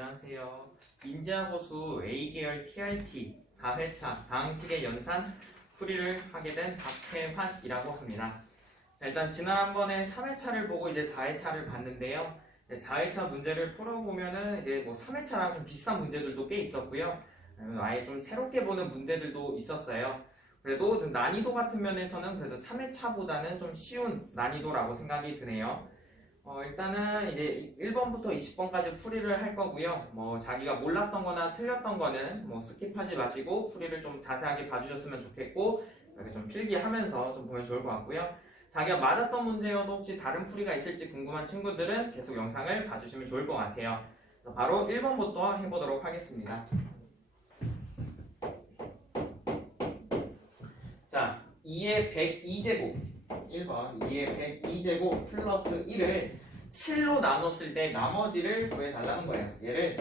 안녕하세요. 인지하고수 A계열 TRT 4회차 다항식의 연산 풀이를 하게 된 박태환이라고 합니다. 일단 지난번에 3회차를 보고 이제 4회차를 봤는데요. 4회차 문제를 풀어보면은 이제 뭐 3회차랑 좀 비슷한 문제들도 꽤 있었고요. 아예 좀 새롭게 보는 문제들도 있었어요. 그래도 난이도 같은 면에서는 그래도 3회차보다는 좀 쉬운 난이도라고 생각이 드네요. 일단은 이제 1번부터 20번까지 풀이를 할 거고요. 뭐 자기가 몰랐던 거나 틀렸던 거는 뭐 스킵하지 마시고 풀이를 좀 자세하게 봐주셨으면 좋겠고, 이렇게 좀 필기하면서 좀 보면 좋을 것 같고요. 자기가 맞았던 문제여도 혹시 다른 풀이가 있을지 궁금한 친구들은 계속 영상을 봐주시면 좋을 것 같아요. 그래서 바로 1번부터 해보도록 하겠습니다. 자, 2의 102제곱 1번 2의 102제곱 플러스 1을 7로 나눴을 때 나머지를 구해달라는 거예요. 얘를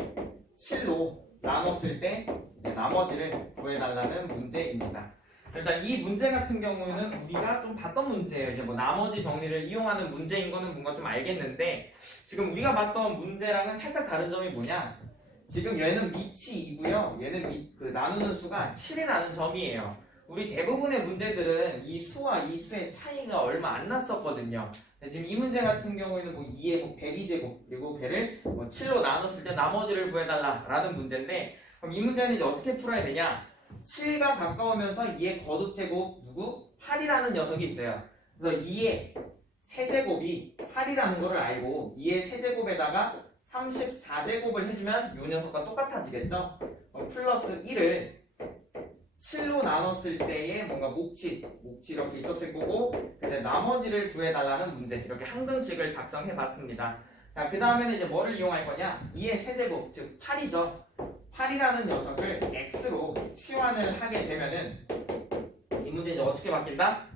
7로 나눴을 때 이제 나머지를 구해달라는 문제입니다. 일단 이 문제 같은 경우는 우리가 좀 봤던 문제예요. 이제 뭐 나머지 정리를 이용하는 문제인 거는 뭔가 좀 알겠는데, 지금 우리가 봤던 문제랑은 살짝 다른 점이 뭐냐? 지금 얘는 밑이 2고요. 얘는 나누는 수가 7이 나는 점이에요. 우리 대부분의 문제들은 이 수와 이 수의 차이가 얼마 안 났었거든요. 지금 이 문제 같은 경우에는 뭐 2의 뭐 102제곱 그리고 걔를 뭐 7로 나눴을 때 나머지를 구해달라 라는 문제인데, 그럼 이 문제는 이제 어떻게 풀어야 되냐? 7가 가까우면서 2의 거듭제곱 누구? 8이라는 녀석이 있어요. 그래서 2의 세제곱이 8이라는 거를 알고 2의 세제곱에다가 34제곱을 해주면 이 녀석과 똑같아지겠죠? 플러스 1을 7로 나눴을 때의 뭔가 몫이 이렇게 있었을 거고, 근데 나머지를 구해달라는 문제, 이렇게 한 등식을 작성해 봤습니다. 자, 그 다음에는 이제 뭐를 이용할 거냐? 2의 세제곱, 즉 8이죠. 8이라는 녀석을 x로 치환을 하게 되면은 이 문제 이제 어떻게 바뀐다?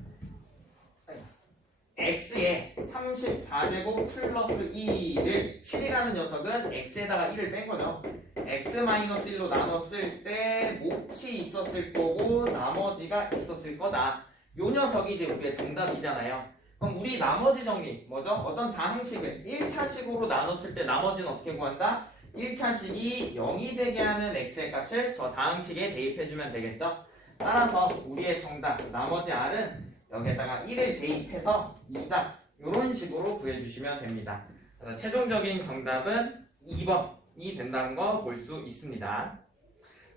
x에 34제곱 플러스 2를 7이라는 녀석은 x에다가 1을 뺀 거죠. x-1로 나눴을 때 몫이 있었을 거고 나머지가 있었을 거다. 요 녀석이 이제 우리의 정답이잖아요. 그럼 우리 나머지 정리 뭐죠? 어떤 다항식을 1차식으로 나눴을 때 나머지는 어떻게 구한다? 1차식이 0이 되게 하는 x의 값을 저 다항식에 대입해주면 되겠죠? 따라서 우리의 정답 나머지 r은 여기에다가 1을 대입해서 2다. 이런 식으로 구해주시면 됩니다. 그래서 최종적인 정답은 2번이 된다는 거 볼 수 있습니다.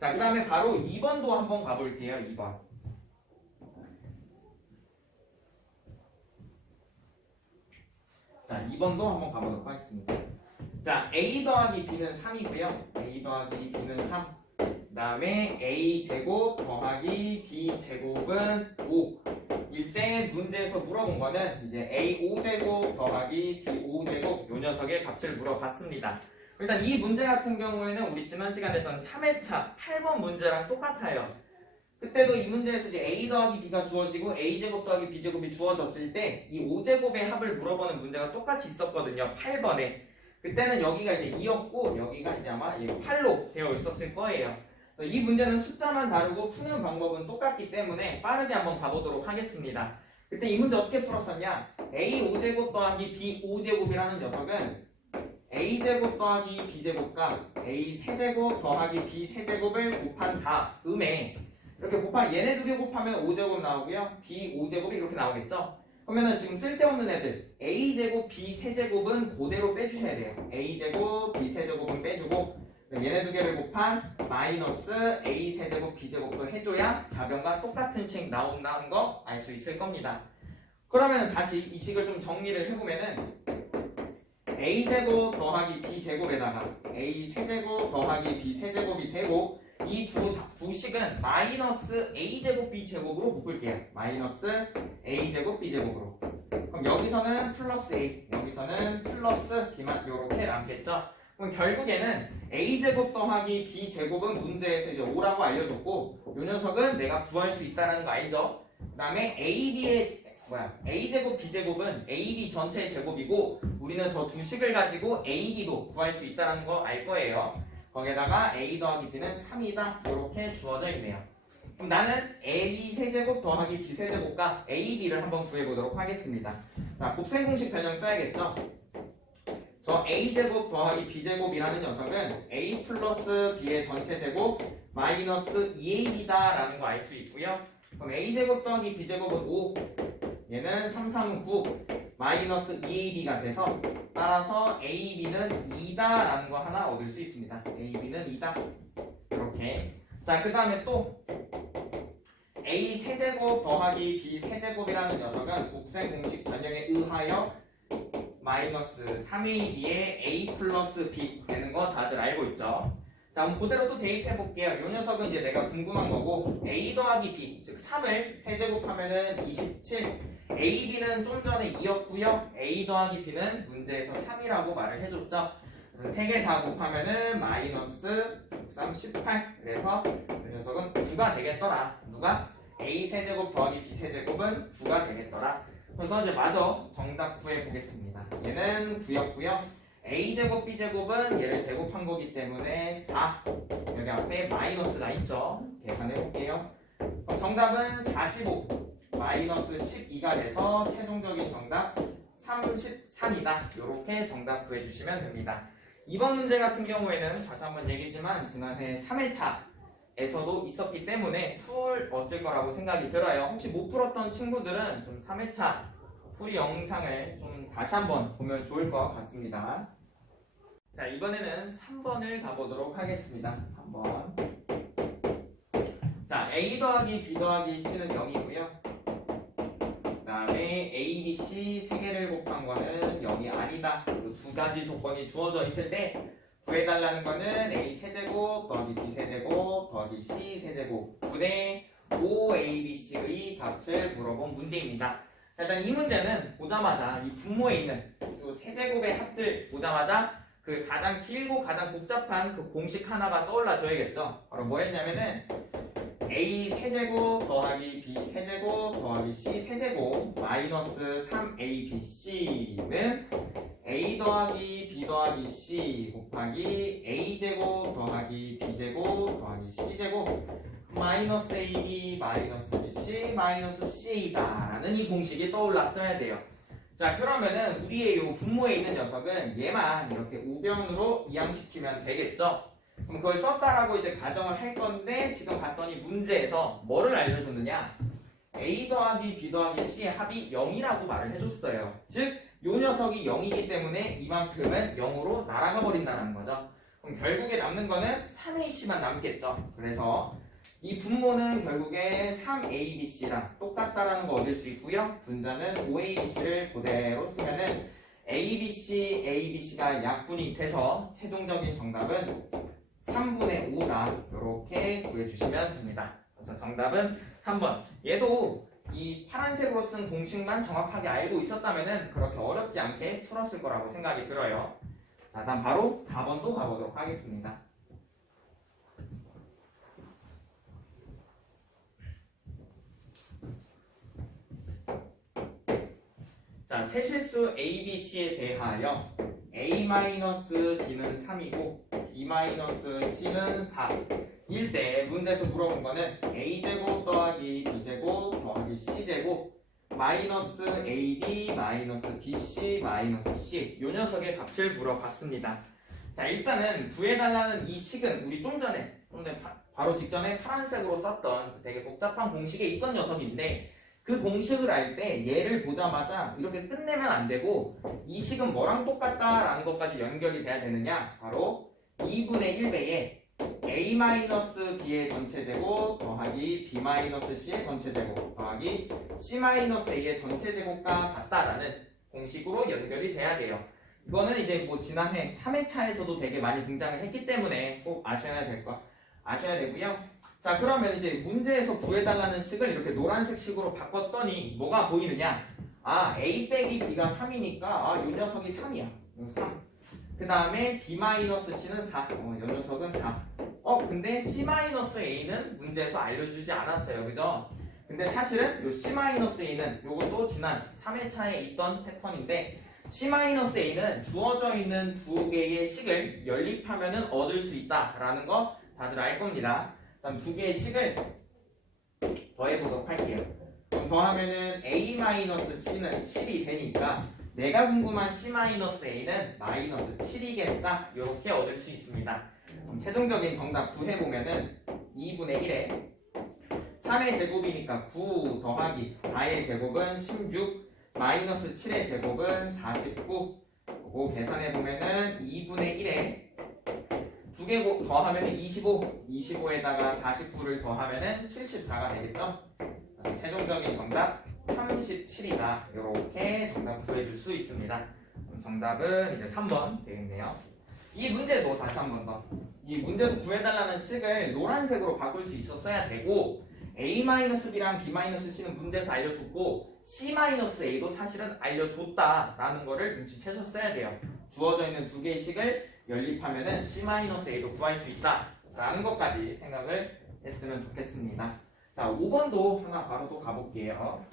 자, 그 다음에 바로 2번도 한번 가볼게요. 2번. 자, 2번도 한번 가보도록 하겠습니다. 자, a 더하기 b는 3이고요. a 더하기 b는 3. 그 다음에 a제곱 더하기 b제곱은 5. 일때 문제에서 물어본 거는 이제 a5제곱 더하기 b5제곱 요 녀석의 값을 물어봤습니다. 일단 이 문제 같은 경우에는 우리 지난 시간에 했던 3회차 8번 문제랑 똑같아요. 그때도 이 문제에서 이제 a 더하기 b가 주어지고 a제곱 더하기 b제곱이 주어졌을 때 이 5제곱의 합을 물어보는 문제가 똑같이 있었거든요. 8번에. 그때는 여기가 이제 2였고 여기가 이제 아마 8로 되어 있었을 거예요. 이 문제는 숫자만 다르고 푸는 방법은 똑같기 때문에 빠르게 한번 가보도록 하겠습니다. 그때 이 문제 어떻게 풀었었냐? a5제곱 더하기 b5제곱이라는 녀석은 a제곱 더하기 b제곱과 a세제곱 더하기 b세제곱을 곱한 다음에 이렇게 얘네 두 개 곱하면 5제곱 나오고요. b5제곱이 이렇게 나오겠죠? 그러면은 지금 쓸데없는 애들 a제곱 b세제곱은 그대로 빼주셔야 돼요. a제곱 b세제곱은 빼주고 얘네 두 개를 곱한 마이너스 a 세제곱 b제곱도 해줘야 자변과 똑같은 식 나온다는 거 알 수 있을 겁니다. 그러면 다시 이 식을 좀 정리를 해보면은 a제곱 더하기 b제곱에다가 a 세제곱 더하기 b세제곱이 되고 이 두 식은 마이너스 a제곱 b제곱으로 묶을게요. 마이너스 a제곱 b제곱으로. 그럼 여기서는 플러스 a, 여기서는 플러스 b만 이렇게 남겠죠. 그럼 결국에는 a제곱 더하기 b제곱은 문제에서 이제 5라고 알려줬고 요 녀석은 내가 구할 수 있다는 거 알죠? 그 다음에 a제곱 b제곱은 ab 전체의 제곱이고 우리는 저 두 식을 가지고 ab도 구할 수 있다는 거 알 거예요. 거기에다가 a 더하기 b는 3이다 이렇게 주어져 있네요. 그럼 나는 ab 세제곱 더하기 b 세제곱과 ab를 한번 구해보도록 하겠습니다. 자, 곱셈 공식 변형 써야겠죠? 저 a제곱 더하기 b제곱이라는 녀석은 a 플러스 b의 전체 제곱 마이너스 2ab다라는 거 알 수 있고요. 그럼 a제곱 더하기 b제곱은 5, 얘는 3, 3은 9, 마이너스 2ab가 돼서 따라서 ab는 2다라는 거 하나 얻을 수 있습니다. ab는 2다. 이렇게. 자, 그 다음에 또 a 세제곱 더하기 b 세제곱이라는 녀석은 곱셈 공식 전형에 의하여 마이너스 3ab의 a 플러스 b 되는 거 다들 알고 있죠? 자, 그럼 그대로 또 대입해 볼게요. 이 녀석은 이제 내가 궁금한 거고 a 더하기 b, 즉 3을 세제곱하면은 27, ab는 좀 전에 2였고요. a 더하기 b는 문제에서 3이라고 말을 해줬죠. 그래서 3개 다 곱하면은 마이너스 3, 18. 그래서 이 녀석은 9가 되겠더라. 누가? a 세제곱 더하기 b 세제곱은 9가 되겠더라. 그래서 이제 마저 정답 구해 보겠습니다. 얘는 9였고요. a제곱 b제곱은 얘를 제곱한 거기 때문에 4. 여기 앞에 마이너스가 있죠. 계산해 볼게요. 정답은 45 마이너스 12가 돼서 최종적인 정답 33이다. 이렇게 정답 구해주시면 됩니다. 이번 문제 같은 경우에는 다시 한번 얘기지만 지난해 3회차에서도 있었기 때문에 풀었을 거라고 생각이 들어요. 혹시 못 풀었던 친구들은 좀 3회차 풀이 영상을 좀 다시 한번 보면 좋을 것 같습니다. 자, 이번에는 3번을 가보도록 하겠습니다. 3번. 자, a 더하기 b 더하기 c는 0이고요. 그 다음에 a, b, c 3개를 곱한 거는 0이 아니다. 이 두 가지 조건이 주어져 있을 때 구해달라는 거는 a 세제곱 더하기 b 세제곱 더하기 c 세제곱 분의 5abc의 값을 물어본 문제입니다. 자, 일단 이 문제는 보자마자 이 분모에 있는 이 세제곱의 합들 보자마자 그 가장 길고 가장 복잡한 그 공식 하나가 떠올라 줘야겠죠. 바로 뭐였냐면은 a 세제곱 더하기 b 세제곱 더하기 c 세제곱 마이너스 3abc는 a 더하기 b 더하기 c 곱하기 a 제곱 더하기 b 제곱 더하기 c 제곱 마이너스 ab 마이너스 bc 마이너스 c다 라는 이 공식이 떠올랐어야 돼요. 자, 그러면은 우리의 요 분모에 있는 녀석은 얘만 이렇게 우변으로 이항시키면 되겠죠. 그럼 그걸 썼다라고 이제 가정을 할 건데 지금 봤더니 문제에서 뭐를 알려줬느냐? a 더하기 b 더하기 c의 합이 0이라고 말을 해줬어요. 즉, 요 녀석이 0이기 때문에 이만큼은 0으로 날아가 버린다는 거죠. 그럼 결국에 남는 거는 3ac만 남겠죠. 그래서 이 분모는 결국에 3abc랑 똑같다라는 거 얻을 수 있고요. 분자는 5abc를 그대로 쓰면은 abc가 약분이 돼서 최종적인 정답은 3분의 5다. 이렇게 구해주시면 됩니다. 그래서 정답은 3번. 얘도 이 파란색으로 쓴 공식만 정확하게 알고 있었다면은 그렇게 어렵지 않게 풀었을 거라고 생각이 들어요. 자, 다음 바로 4번도 가보도록 하겠습니다. 자, 세실수 a, b, c에 대하여 a-b는 3이고 b-c는 4 일 때 문제에서 물어본 거는 a제곱 더하기 b제곱 더하기 c제곱 마이너스 ab 마이너스 bc 마이너스 c 요 녀석의 값을 물어봤습니다. 자, 일단은 구해달라는 이 식은 우리 좀 전에 바로 직전에 파란색으로 썼던 되게 복잡한 공식에 있던 녀석인데 그 공식을 알 때 얘를 보자마자 이렇게 끝내면 안 되고 이 식은 뭐랑 똑같다라는 것까지 연결이 돼야 되느냐? 바로 2분의 1배에 a-b의 전체 제곱 더하기 b-c의 전체 제곱 더하기 c-a의 전체 제곱과 같다라는 공식으로 연결이 돼야 돼요. 이거는 이제 뭐 지난해 3회차에서도 되게 많이 등장을 했기 때문에 꼭 아셔야 되고요. 자, 그러면 이제 문제에서 구해달라는 식을 이렇게 노란색 식으로 바꿨더니 뭐가 보이느냐? 아, a 빼기 b가 3이니까 요 녀석이 3이야. 3. 그 다음에 b-c는 4. 요 녀석은 4. 근데 c-a는 문제에서 알려주지 않았어요. 그죠? 근데 사실은 요 c-a는 요것도 지난 3회차에 있던 패턴인데 c-a는 주어져 있는 두 개의 식을 연립하면은 얻을 수 있다라는 거 다들 알 겁니다. 그럼 두 개의 식을 더해보도록 할게요. 그럼 더하면은 a-c는 7이 되니까 내가 궁금한 C-A는 마이너스 7이겠다. 이렇게 얻을 수 있습니다. 그럼 최종적인 정답 구해보면은 2분의 1에 3의 제곱이니까 9 더하기 4의 제곱은 16 마이너스 7의 제곱은 49. 그거 계산해보면은 2분의 1에 2개 더하면 25 25에다가 49를 더하면 74가 되겠죠. 그래서 최종적인 정답 37이다. 이렇게 정답 구해줄 수 있습니다. 그럼 정답은 이제 3번 되겠네요. 이 문제도 다시 한 번 더. 이 문제에서 구해달라는 식을 노란색으로 바꿀 수 있었어야 되고 A-B랑 B-C는 문제에서 알려줬고 C-A도 사실은 알려줬다라는 거를 눈치채셨어야 돼요. 주어져 있는 두 개의 식을 연립하면은 C-A도 구할 수 있다라는 것까지 생각을 했으면 좋겠습니다. 자, 5번도 하나 바로 또 가볼게요.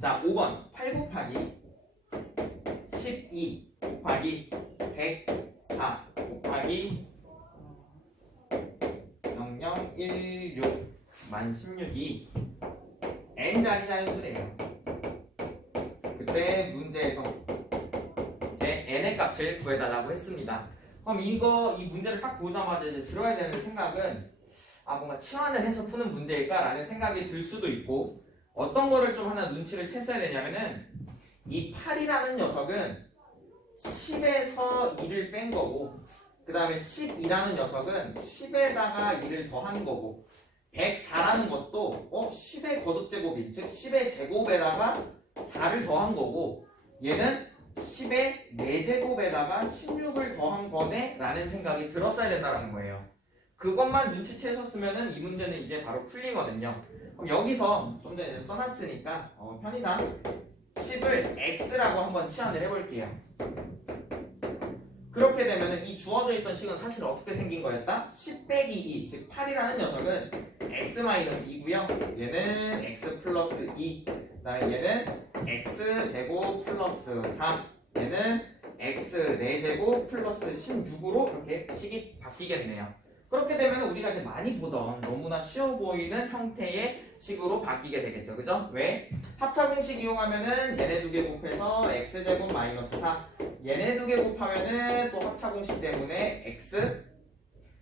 자, 5번 8 곱하기 12 곱하기 104 곱하기 0016 만 16이 n자리 자연수래요. 그때 문제에서 제 n의 값을 구해달라고 했습니다. 그럼 이 문제를 딱 보자마자 이제 들어야 되는 생각은 뭔가 치환을 해서 푸는 문제일까라는 생각이 들 수도 있고 어떤 거를 좀 하나 눈치를 챘어야 되냐면은 이 8이라는 녀석은 10에서 2를 뺀 거고 그 다음에 12라는 녀석은 10에다가 2를 더한 거고 104라는 것도 10의 거듭제곱인 즉 10의 제곱에다가 4를 더한 거고 얘는 10의 4제곱에다가 16을 더한 거네 라는 생각이 들었어야 된다는 거예요. 그것만 눈치채셨으면 이 문제는 이제 바로 풀리거든요. 그럼 여기서 좀 전에 써놨으니까 편의상 10을 x라고 한번 치환을 해볼게요. 그렇게 되면 이 주어져 있던 식은 사실 어떻게 생긴 거였다? 10 빼기 2, 즉 8이라는 녀석은 x-2고요. 얘는 x 플러스 2, 그 다음에 얘는 x제곱 플러스 3, 얘는 x 4제곱 플러스 16으로 이렇게 식이 바뀌겠네요. 그렇게 되면 우리가 이제 많이 보던 너무나 쉬워 보이는 형태의 식으로 바뀌게 되겠죠. 그죠? 왜? 합차공식 이용하면은 얘네 두 개 곱해서 x제곱 마이너스 4 얘네 두 개 곱하면은 또 합차공식 때문에 x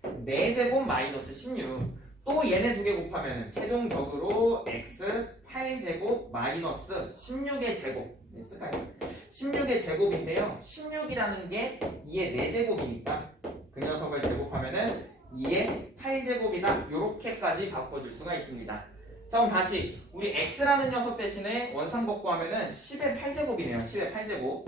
4제곱 마이너스 16 또 얘네 두 개 곱하면은 최종적으로 x 8제곱 마이너스 16의 제곱 쓸까요? 16의 제곱인데요. 16이라는 게 2의 4제곱이니까 그 녀석을 제곱하면은 2의 8제곱이다. 요렇게까지 바꿔줄 수가 있습니다. 자, 그럼 다시 우리 x라는 녀석 대신에 원상복구 하면은 10의 8제곱이네요. 10의 8제곱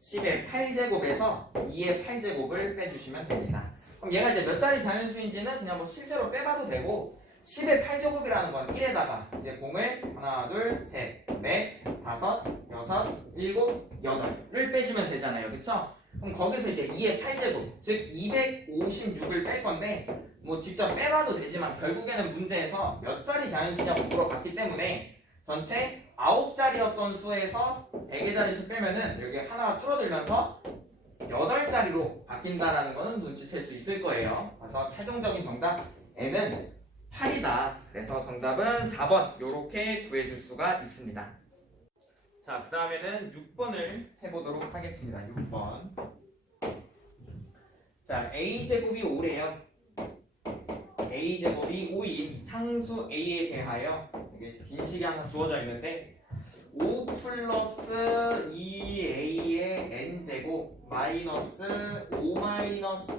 10의 8제곱에서 2의 8제곱을 빼주시면 됩니다. 그럼 얘가 이제 몇 자리 자연수인지는 그냥 뭐 실제로 빼봐도 되고 10의 8제곱이라는 건 1에다가 이제 공을 하나, 둘, 셋, 넷, 다섯, 여섯, 일곱, 여덟을 빼주면 되잖아요. 그쵸? 그럼 거기서 이제 2의 8제곱, 즉 256을 뺄 건데 뭐 직접 빼봐도 되지만 결국에는 문제에서 몇 자리 자연수냐고 물어봤기 때문에 전체 9자리였던 수에서 100의 자리수 빼면은 여기 하나가 줄어들면서 8자리로 바뀐다라는 거는 눈치챌 수 있을 거예요. 그래서 최종적인 정답 N은 8이다. 그래서 정답은 4번 요렇게 구해줄 수가 있습니다. 자, 그 다음에는 6번을 해보도록 하겠습니다. 6번. 자, A제곱이 5래요. A제곱이 5인 상수 A에 대하여 이게 빈식이 하나 주어져 있는데 5 플러스 2A의 N제곱 마이너스 5 마이너스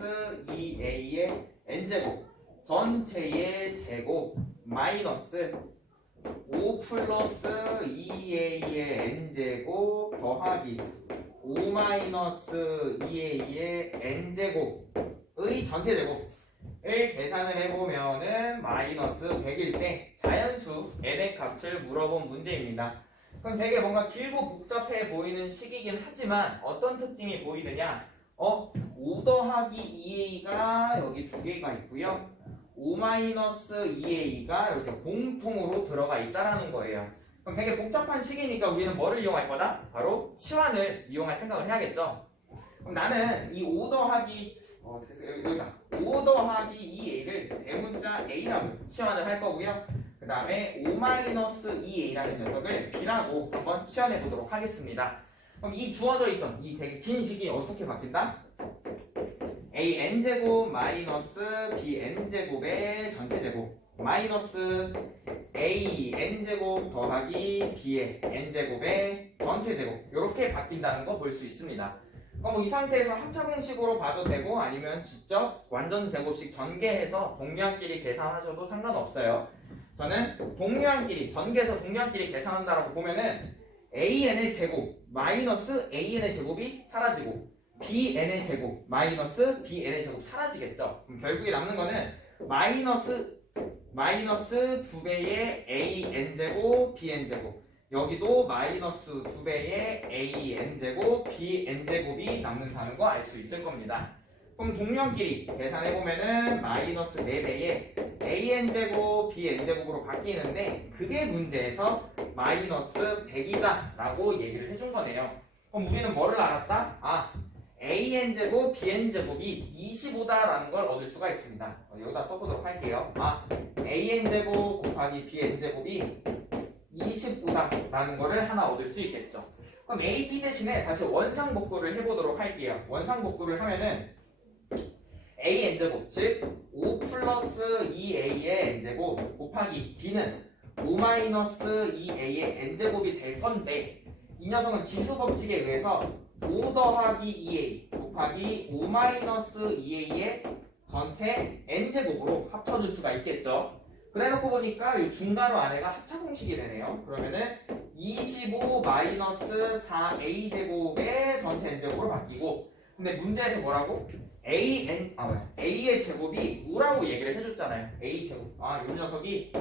2A의 N제곱 전체의 제곱 마이너스 5 플러스 2A의 N제곱 더하기 5 마이너스 2A의 N제곱의 전체 제곱을 계산을 해보면은 마이너스 100일 때 자연수 N의 값을 물어본 문제입니다. 그럼 되게 뭔가 길고 복잡해 보이는 식이긴 하지만 어떤 특징이 보이느냐? 5 더하기 2A가 여기 두 개가 있고요. 5 마이너스 2A가 이렇게 공통으로 들어가 있다라는 거예요. 그럼 되게 복잡한 식이니까 우리는 뭐를 이용할 거다? 바로 치환을 이용할 생각을 해야겠죠. 그럼 나는 이 5 더하기 여기다 5 더하기 2a를 대문자 a라고 치환을 할 거고요. 그 다음에 5-2a라는 녀석을 b라고 한번 치환해 보도록 하겠습니다. 그럼 이 주어져 있던 이 되게 긴 식이 어떻게 바뀐다? an제곱 마이너스 bn제곱의 전체제곱 마이너스 an제곱 더하기 b의 n제곱의 전체제곱 이렇게 바뀐다는 거 볼 수 있습니다. 그럼 이 상태에서 합차공식으로 봐도 되고 아니면 직접 완전 제곱식 전개해서 동류한끼리 계산하셔도 상관없어요. 저는 동류한끼리 전개해서 동류한끼리 계산한다라고 보면은 an의 제곱 마이너스 an의 제곱이 사라지고 bn의 제곱 마이너스 bn의 제곱 사라지겠죠. 그럼 결국에 남는 거는 마이너스 2배의 an제곱 bn제곱 여기도 마이너스 2배의 an제곱 bn제곱이 남는다는 거 알 수 있을 겁니다. 그럼 동류한끼리 계산해보면은 마이너스 4배의 an제곱 bn제곱으로 바뀌는데 그게 문제에서 마이너스 100이다 라고 얘기를 해준 거네요. 그럼 우리는 뭐를 알았다? an제곱 bn제곱이 25다라는 걸 얻을 수가 있습니다. 여기다 써보도록 할게요. an제곱 곱하기 bn제곱이 25다라는 거를 하나 얻을 수 있겠죠. 그럼 a, b 대신에 다시 원상복구를 해보도록 할게요. 원상복구를 하면은 an제곱 즉 5 플러스 2a의 n제곱 곱하기 b는 5 마이너스 2a의 n제곱이 될 건데 이 녀석은 지수법칙에 의해서 5 더하기 2a 곱하기 5 마이너스 2a의 전체 n제곱으로 합쳐줄 수가 있겠죠. 그래놓고 보니까 이 중괄호 안에가 합차공식이 되네요. 그러면은 25 마이너스 4a 제곱의 전체 n제곱으로 바뀌고 근데 문제에서 뭐라고? a의 제곱이 5라고 얘기를 해줬잖아요. a 제곱 이 녀석이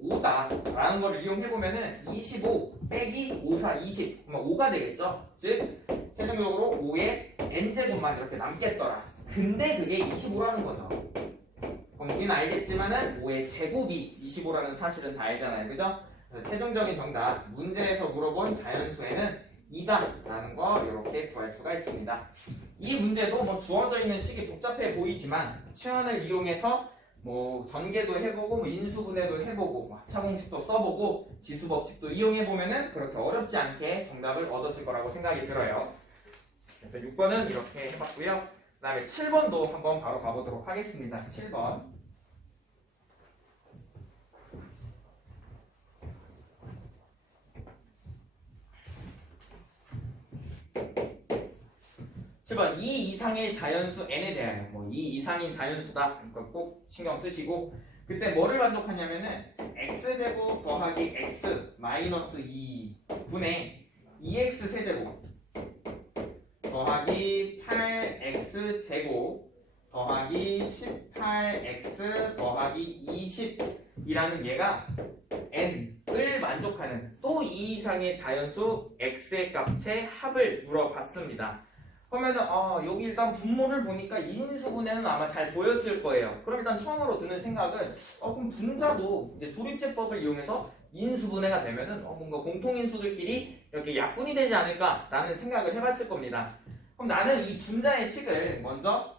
5다 라는 걸 이용해보면은 25 빼기 5, 4, 20 그러면 5가 되겠죠. 즉 최종적으로 5의 n제곱만 이렇게 남겠더라. 근데 그게 25라는 거죠. 그럼 우리는 알겠지만은 5의 제곱이 25라는 사실은 다 알잖아요. 그죠? 그래서 최종적인 정답 문제에서 물어본 자연수에는 2다 라는 거 이렇게 구할 수가 있습니다. 이 문제도 뭐 주어져 있는 식이 복잡해 보이지만 치환을 이용해서 뭐 전개도 해보고 뭐 인수분해도 해보고 뭐 합차공식도 써보고 지수법칙도 이용해보면은 그렇게 어렵지 않게 정답을 얻었을 거라고 생각이 들어요. 그래서 6번은 이렇게 해봤고요. 그 다음에 7번도 한번 바로 가보도록 하겠습니다. 7번 7번 2 이상의 자연수 n에 대하여 뭐 2 이상인 자연수다 그러니까 꼭 신경 쓰시고 그때 뭐를 만족하냐면은 x제곱 더하기 x 마이너스 2분의 2x 세제곱 더하기 8x제곱 더하기 18x 더하기 20이라는 얘가 n을 만족하는 또 2 이상의 자연수 x의 값의 합을 물어봤습니다. 그러면은 여기 일단 분모를 보니까 인수분해는 아마 잘 보였을 거예요. 그럼 일단 처음으로 드는 생각은 그럼 분자도 이제 조립제법을 이용해서 인수분해가 되면은 뭔가 공통인수들끼리 이렇게 약분이 되지 않을까라는 생각을 해봤을 겁니다. 그럼 나는 이 분자의 식을 먼저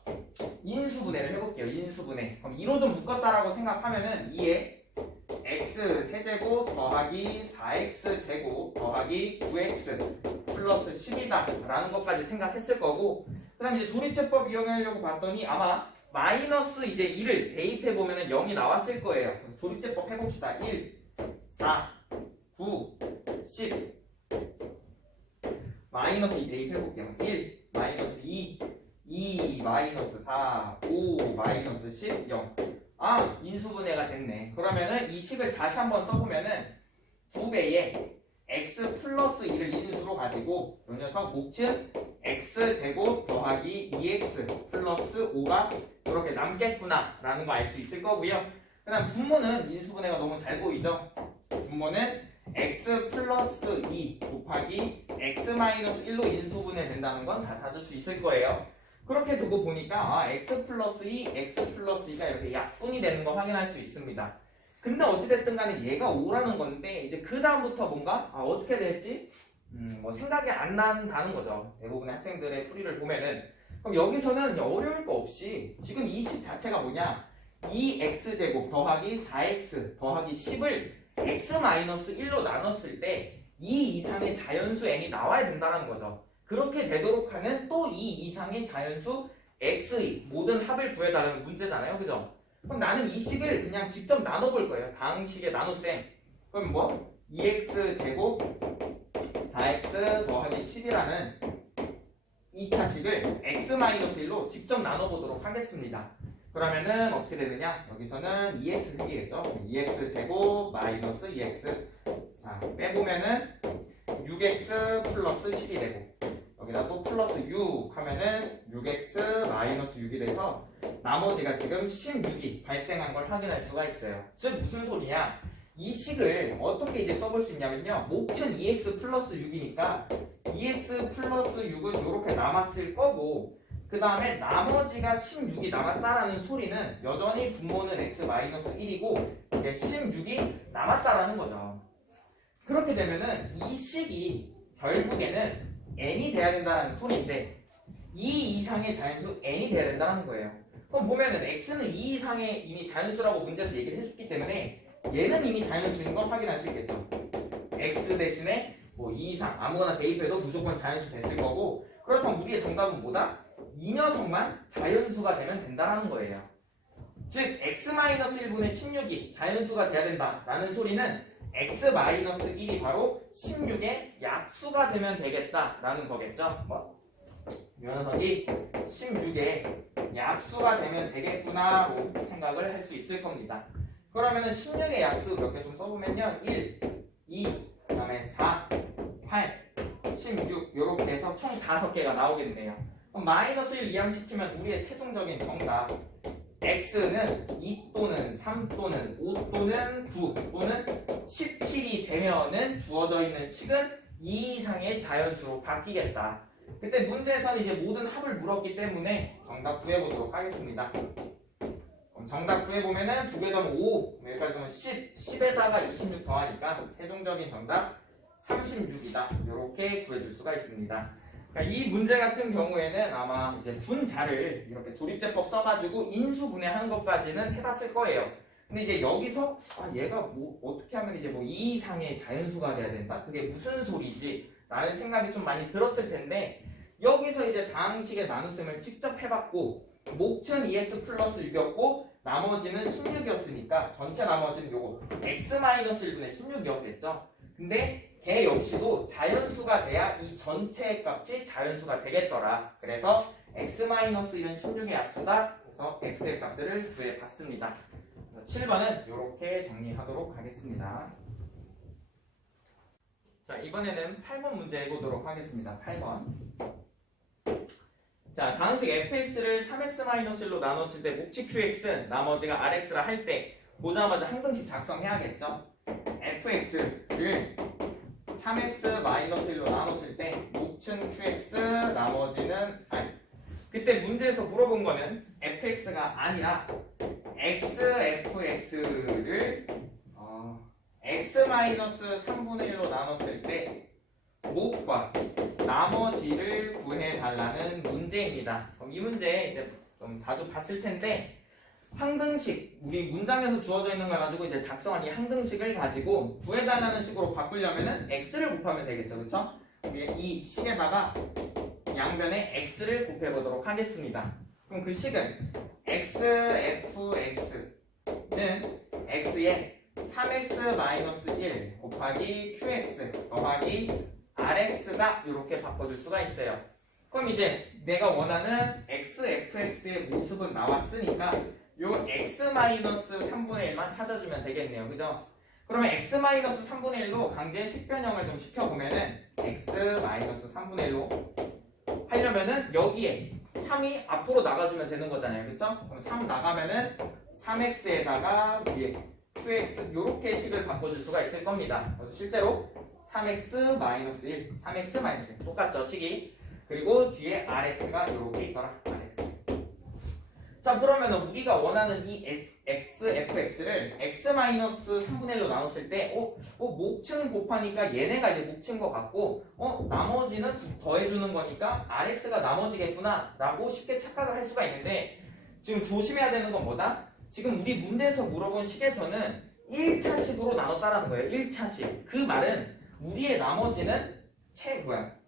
인수분해를 해볼게요. 인수분해. 그럼 2로 좀 묶었다라고 생각하면은 2에 x 세제곱 더하기 4x 제곱 더하기 9x 플러스 10이다 라는 것까지 생각했을 거고 그 다음 이제 조립제법 이용하려고 봤더니 아마 마이너스 이제 2를 대입해보면 0이 나왔을 거예요. 조립제법 해봅시다. 1, 4, 9, 10 마이너스 2 대입해볼게요. 1, 마이너스 2, 2, 마이너스 4, 5, 마이너스 10, 0 인수분해가 됐네. 그러면은 이 식을 다시 한번 써보면은 2배의 x 플러스 2를 인수로 가지고 이 녀석 목층 x제곱 더하기 2x 플러스 5가 이렇게 남겠구나 라는 거 알 수 있을 거고요. 그 다음 분모는 인수분해가 너무 잘 보이죠? 분모는 x 플러스 2 곱하기 x 마이너스 1로 인수분해 된다는 건 다 찾을 수 있을 거예요. 그렇게 두고 보니까 x 플러스 2, x 플러스 2가 이렇게 약분이 되는 거 확인할 수 있습니다. 근데 어찌됐든 간에 얘가 5라는 건데 이제 그 다음부터 뭔가 어떻게 될지 뭐 생각이 안 난다는 거죠. 대부분의 학생들의 풀이를 보면은. 그럼 여기서는 어려울 거 없이 지금 이 식 자체가 뭐냐? 2x제곱 더하기 4x 더하기 10을 x-1로 나눴을 때 이 이상의 자연수 n이 나와야 된다는 거죠. 그렇게 되도록 하는 또 이 이상의 자연수 x의 모든 합을 구해달라는 문제잖아요. 그죠? 그럼 나는 이 식을 그냥 직접 나눠볼 거예요. 다음 식에 나눗셈. 그럼 뭐? 2x제곱 4x 더하기 10이라는 2차식을 x-1로 직접 나눠보도록 하겠습니다. 그러면은 어떻게 되느냐? 여기서는 2x 생기겠죠? 2x제곱 마이너스 2x. 자, 빼보면은 6x 플러스 10이 되고, 여기다 또 플러스 6 하면은 6x 마이너스 6이 돼서 나머지가 지금 16이 발생한 걸 확인할 수가 있어요. 즉 무슨 소리냐? 이 식을 어떻게 이제 써볼 수 있냐면요. 몫은 2x 플러스 6이니까 2x 플러스 6은 이렇게 남았을 거고, 그 다음에 나머지가 16이 남았다라는 소리는 여전히 분모는 x-1이고 이게 16이 남았다라는 거죠. 그렇게 되면은 이 식이 결국에는 n이 돼야 된다는 소리인데 이 이상의 자연수 n이 돼야 된다는 거예요. 그럼 보면은 x는 이 이상의 이미 자연수라고 문제에서 얘기를 해줬기 때문에 얘는 이미 자연수인 걸 확인할 수 있겠죠. x 대신에 뭐 2 이상 아무거나 대입해도 무조건 자연수 됐을 거고, 그렇다면 우리의 정답은 뭐다? 이 녀석만 자연수가 되면 된다는 거예요. 즉 x-1분의 16이 자연수가 돼야 된다라는 소리는 x-1이 바로 16의 약수가 되면 되겠다라는 거겠죠. 뭐? 이 녀석이 16의 약수가 되면 되겠구나로 생각을 할 수 있을 겁니다. 그러면은 16의 약수 몇 개 좀 써보면요. 1, 2, 그 다음에 4, 8, 16 이렇게 해서 총 5개가 나오겠네요. 그럼 마이너스 1 이항시키면 우리의 최종적인 정답 x는 2 또는 3 또는 5 또는 9 또는 17이 되면은 주어져 있는 식은 2 이상의 자연수로 바뀌겠다. 그때 문제에서는 이제 모든 합을 물었기 때문에 정답 구해보도록 하겠습니다. 그럼 정답 구해보면은 2개 더하면 5, 여기까지 더하면 10, 10에다가 26 더하니까 최종적인 정답 36이다. 이렇게 구해줄 수가 있습니다. 그러니까 이 문제 같은 경우에는 아마 이제 분자를 이렇게 조립제법 써가지고 인수분해하는 것까지는 해봤을 거예요. 근데 이제 여기서 얘가 뭐 어떻게 하면 이제 뭐 2 이상의 자연수가 돼야 된다? 그게 무슨 소리지? 라는 생각이 좀 많이 들었을 텐데, 여기서 이제 다항식의 나눗셈을 직접 해봤고 몫은 2x 플러스 6이었고 나머지는 16이었으니까 전체 나머지는 요거 x-1분의 16이었겠죠. 근데 걔 역시도 자연수가 돼야 이 전체 값이 자연수가 되겠더라. 그래서 x-1은 16의 약수다. 그래서 x의 값들을 구해봤습니다. 7번은 이렇게 정리하도록 하겠습니다. 자, 이번에는 8번 문제 해보도록 하겠습니다. 8번. 자, 다음식 fx를 3x-1로 나눴을 때 몫이 qx, 나머지가 rx라 할 때 보자마자 항등식 작성해야겠죠. fx를 3x-1로 나눴을 때 몫은 qx, 나머지는 r. 그때 문제에서 물어본 거는 fx가 아니라 xfx를 x-3분의 1로 나눴을 때 몫과 나머지를 구해달라는 문제입니다. 그럼 이 문제 이제 좀 자주 봤을 텐데, 항등식, 우리 문장에서 주어져 있는 걸 가지고 이제 작성한 이 항등식을 가지고 구해달라는 식으로 바꾸려면은 x를 곱하면 되겠죠, 그렇죠? 이 식에다가 양변에 x를 곱해보도록 하겠습니다. 그럼 그 식은 xfx는 x에 3x-1 곱하기 qx 더하기 rx다, 이렇게 바꿔줄 수가 있어요. 그럼 이제 내가 원하는 xfx의 모습은 나왔으니까 요 x-3분의 1만 찾아주면 되겠네요. 그죠? 그러면 x-3분의 1로 강제 식변형을 좀 시켜보면은 x-3분의 1로 하려면은 여기에 3이 앞으로 나가주면 되는 거잖아요. 그쵸? 그럼 3 나가면은 3x에다가 위에 qx 요렇게 식을 바꿔줄 수가 있을 겁니다. 그래서 실제로 3x-1, 3x-1 똑같죠, 식이. 그리고 뒤에 rx가 요렇게 있더라. rx. 자, 자, 그러면 우리가 원하는 이 fx를 x-3분의 1로 나눴을 때 목층 곱하니까 얘네가 이제 목층 것 같고 나머지는 더해주는 거니까 rx가 나머지겠구나 라고 쉽게 착각을 할 수가 있는데, 지금 조심해야 되는 건 뭐다? 지금 우리 문제에서 물어본 식에서는 1차식으로 나눴다라는 거예요. 1차식. 그 말은 우리의 나머지는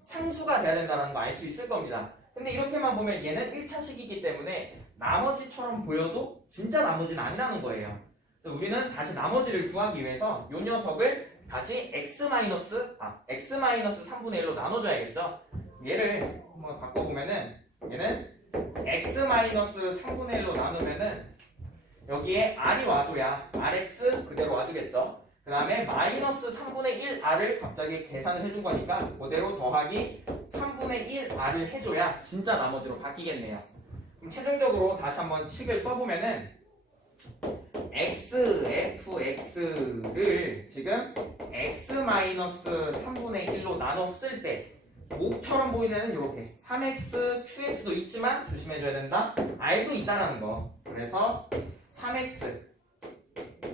상수가 돼야 된다는 거 알 수 있을 겁니다. 근데 이렇게만 보면 얘는 1차식이기 때문에 나머지처럼 보여도 진짜 나머지는 아니라는 거예요. 그래서 우리는 다시 나머지를 구하기 위해서 이 녀석을 다시 x-3분의 1로 나눠줘야겠죠. 얘를 한번 바꿔보면은 얘는 x-3분의 1로 나누면은 여기에 r이 와줘야 rx 그대로 와주겠죠. 그 다음에 마이너스 3분의 1r을 갑자기 계산을 해준 거니까 그대로 더하기 3분의 1r을 해줘야 진짜 나머지로 바뀌겠네요. 그럼 최종적으로 다시 한번 식을 써보면은 xfx를 지금 x-3분의 1로 나눴을 때 목처럼 보이는 애는 이렇게 3x, qx도 있지만 조심해줘야 된다. r도 있다라는 거. 그래서 3x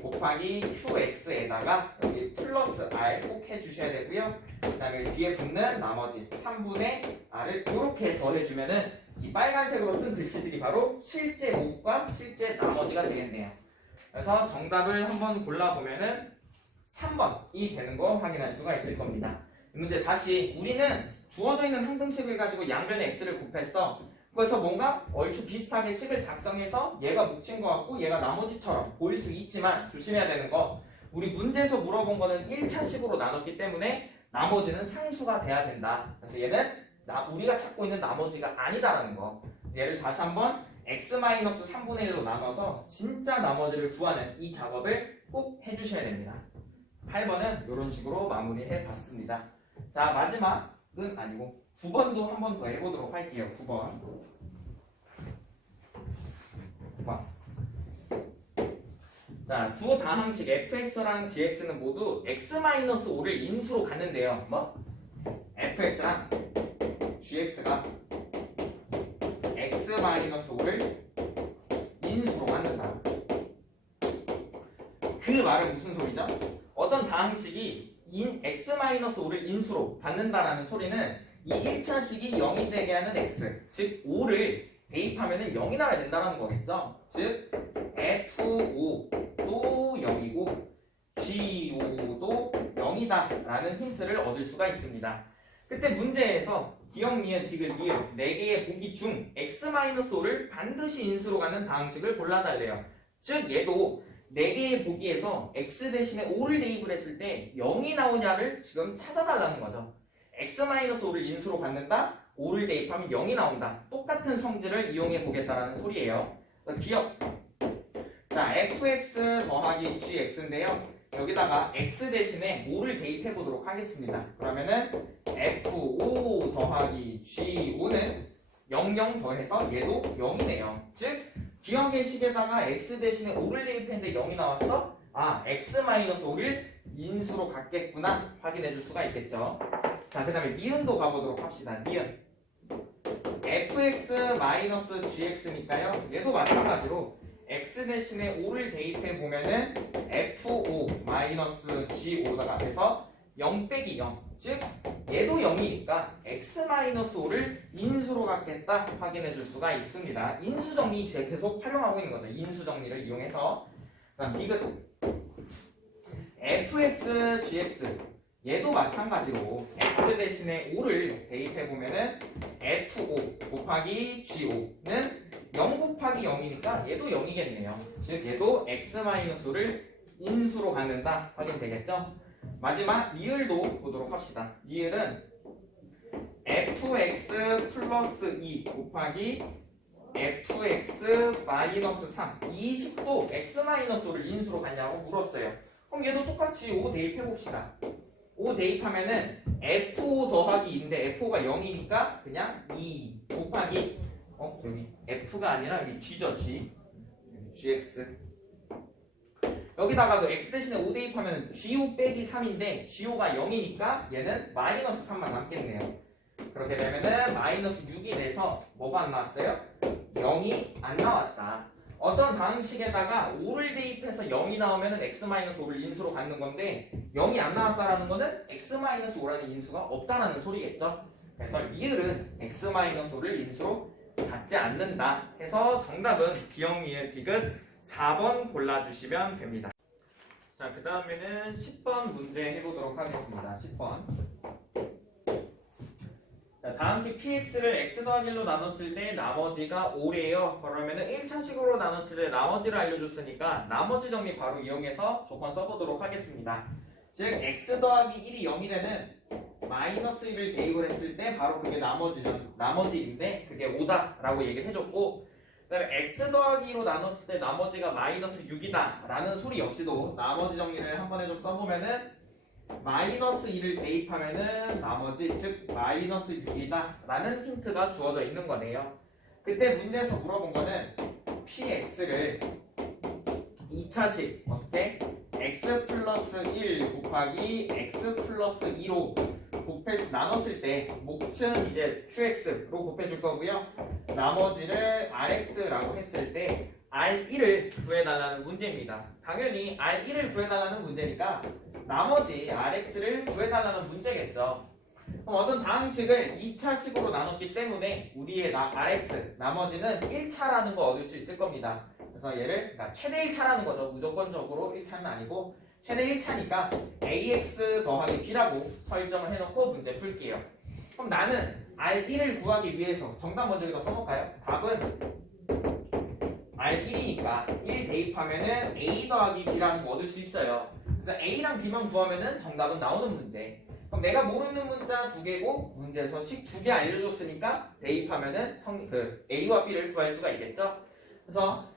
곱하기 qx에다가 여기 플러스 r 꼭 해주셔야 되고요. 그 다음에 뒤에 붙는 나머지 3분의 r을 이렇게 더해주면은 이 빨간색으로 쓴 글씨들이 바로 실제 목과 실제 나머지가 되겠네요. 그래서 정답을 한번 골라보면은 3번이 되는 거 확인할 수가 있을 겁니다. 이 문제 다시 우리는 주어져 있는 항등식을 가지고 양변에 x를 곱했어. 그래서 뭔가 얼추 비슷하게 식을 작성해서 얘가 묵힌 것 같고 얘가 나머지처럼 보일 수 있지만 조심해야 되는 거, 우리 문제에서 물어본 거는 1차식으로 나눴기 때문에 나머지는 상수가 돼야 된다. 그래서 얘는 우리가 찾고 있는 나머지가 아니다라는 거. 얘를 다시 한번 x-3분의 1로 나눠서 진짜 나머지를 구하는 이 작업을 꼭 해주셔야 됩니다. 8번은 이런 식으로 마무리해 봤습니다. 자, 마지막은 아니고 9번도 한 번 더 해보도록 할게요. 9번. 자, 두 다항식 fx랑 gx는 모두 x-5를 인수로 갖는데요. fx랑 gx가 x-5를 인수로 갖는다. 그 말은 무슨 소리죠? 어떤 다항식이 x-5를 인수로 갖는다라는 소리는 이 1차식이 0이 되게 하는 x, 즉 5를 대입하면 0이 나와야 된다는 거겠죠? 즉 f5도 0이고 g5도 0이다 라는 힌트를 얻을 수가 있습니다. 그때 문제에서 기억, 니은, 디귿, 리을 4개의 보기 중 x-5를 반드시 인수로 갖는 다항식을 골라달래요. 즉 얘도 4개의 보기에서 x 대신에 5를 대입을 했을 때 0이 나오냐를 지금 찾아달라는 거죠. x-5를 인수로 갖는다, 5를 대입하면 0이 나온다. 똑같은 성질을 이용해 보겠다라는 소리예요. 기억. 자, fx 더하기 gx인데요. 여기다가 x 대신에 5를 대입해 보도록 하겠습니다. 그러면은 f5 더하기 g5는 00 더해서 얘도 0이네요. 즉 기억의 식에다가 x 대신에 5를 대입했는데 0이 나왔어? 아, x-5를 인수로 갖겠구나 확인해 줄 수가 있겠죠. 자, 그 다음에 니은도 가보도록 합시다. 니은 fx-gx니까요. 얘도 마찬가지로 x 대신에 5를 대입해 보면은 f5-g5가 돼서 0 빼기 0. 즉 얘도 0이니까 x-5를 인수로 갖겠다 확인해 줄 수가 있습니다. 인수정리 계속 활용하고 있는 거죠. 인수정리를 이용해서. 그다음 디귿 fx, gx 얘도 마찬가지로 x 대신에 5를 대입해 보면은 f5 곱하기 g5는 0 곱하기 0이니까 얘도 0이겠네요. 즉 얘도 x-5를 인수로 갖는다 확인되겠죠? 마지막 리을도 보도록 합시다. 리을은 fx 플러스 2 곱하기 fx 마이너스 3 이 식도 x-5를 인수로 갖냐고 물었어요. 그럼 얘도 똑같이 5 대입해 봅시다. 5 대입하면은 f5 더하기 2인데 f5가 0이니까 그냥 2 곱하기 여기 f가 아니라 여기 g죠. g gx 여기다가도 x 대신에 5 대입하면 g5 빼기 3인데 g5가 0이니까 얘는 마이너스 3만 남겠네요. 그렇게 되면은 마이너스 6이 돼서 뭐가 안 나왔어요? 0이 안 나왔다. 어떤 다음식에다가 5를 대입해서 0이 나오면 x-5를 인수로 갖는 건데 0이 안 나왔다라는 거는 x-5라는 인수가 없다라는 소리겠죠. 그래서 이을은 x-5를 인수로 갖지 않는다 해서 정답은 기억, 미을, 디귿 4번 골라주시면 됩니다. 자, 그 다음에는 10번 문제 해보도록 하겠습니다. 10번. 자, 다음식 px를 x 더하기 1로 나눴을 때 나머지가 5래요. 그러면은 1차식으로 나눴을 때 나머지를 알려줬으니까 나머지 정리 바로 이용해서 조건 써보도록 하겠습니다. 즉 x 더하기 1이 0이 되는 마이너스 1을 대입을 했을 때 바로 그게 나머지인데 그게 5다라고 얘기를 해줬고, 그 다음에 x 더하기 2로 나눴을 때 나머지가 마이너스 6이다 라는 소리 역시도 나머지 정리를 한 번에 좀 써보면은 마이너스 2를 대입하면은 나머지 즉 마이너스 6이다 라는 힌트가 주어져 있는 거네요. 그때 문제에서 물어본 거는 px를 2차식 어떻게? x 플러스 1 곱하기 x 플러스 2로 나눴을 때 몫은 이제 qx로 곱해줄 거고요. 나머지를 rx라고 했을 때 r1을 구해달라는 문제입니다. 당연히 r1을 구해달라는 문제니까 나머지 rx를 구해달라는 문제겠죠. 그럼 어떤 다항식을 2차식으로 나눴기 때문에 우리의 rx 나머지는 1차라는 거 얻을 수 있을 겁니다. 그래서 얘를 그러니까 최대 1차라는 거죠. 무조건적으로 1차는 아니고 최대 1차니까 ax 더하기 b라고 설정을 해놓고 문제 풀게요. 그럼 나는 r1을 구하기 위해서 정답 먼저 이거 써볼까요? 답은 r1이니까 1 대입하면은 a 더하기 b라는 거 얻을 수 있어요. 그래서 a랑 b만 구하면은 정답은 나오는 문제. 그럼 내가 모르는 문자 2개고 문제에서 식 2개 알려줬으니까 대입하면은 a와 b를 구할 수가 있겠죠. 그래서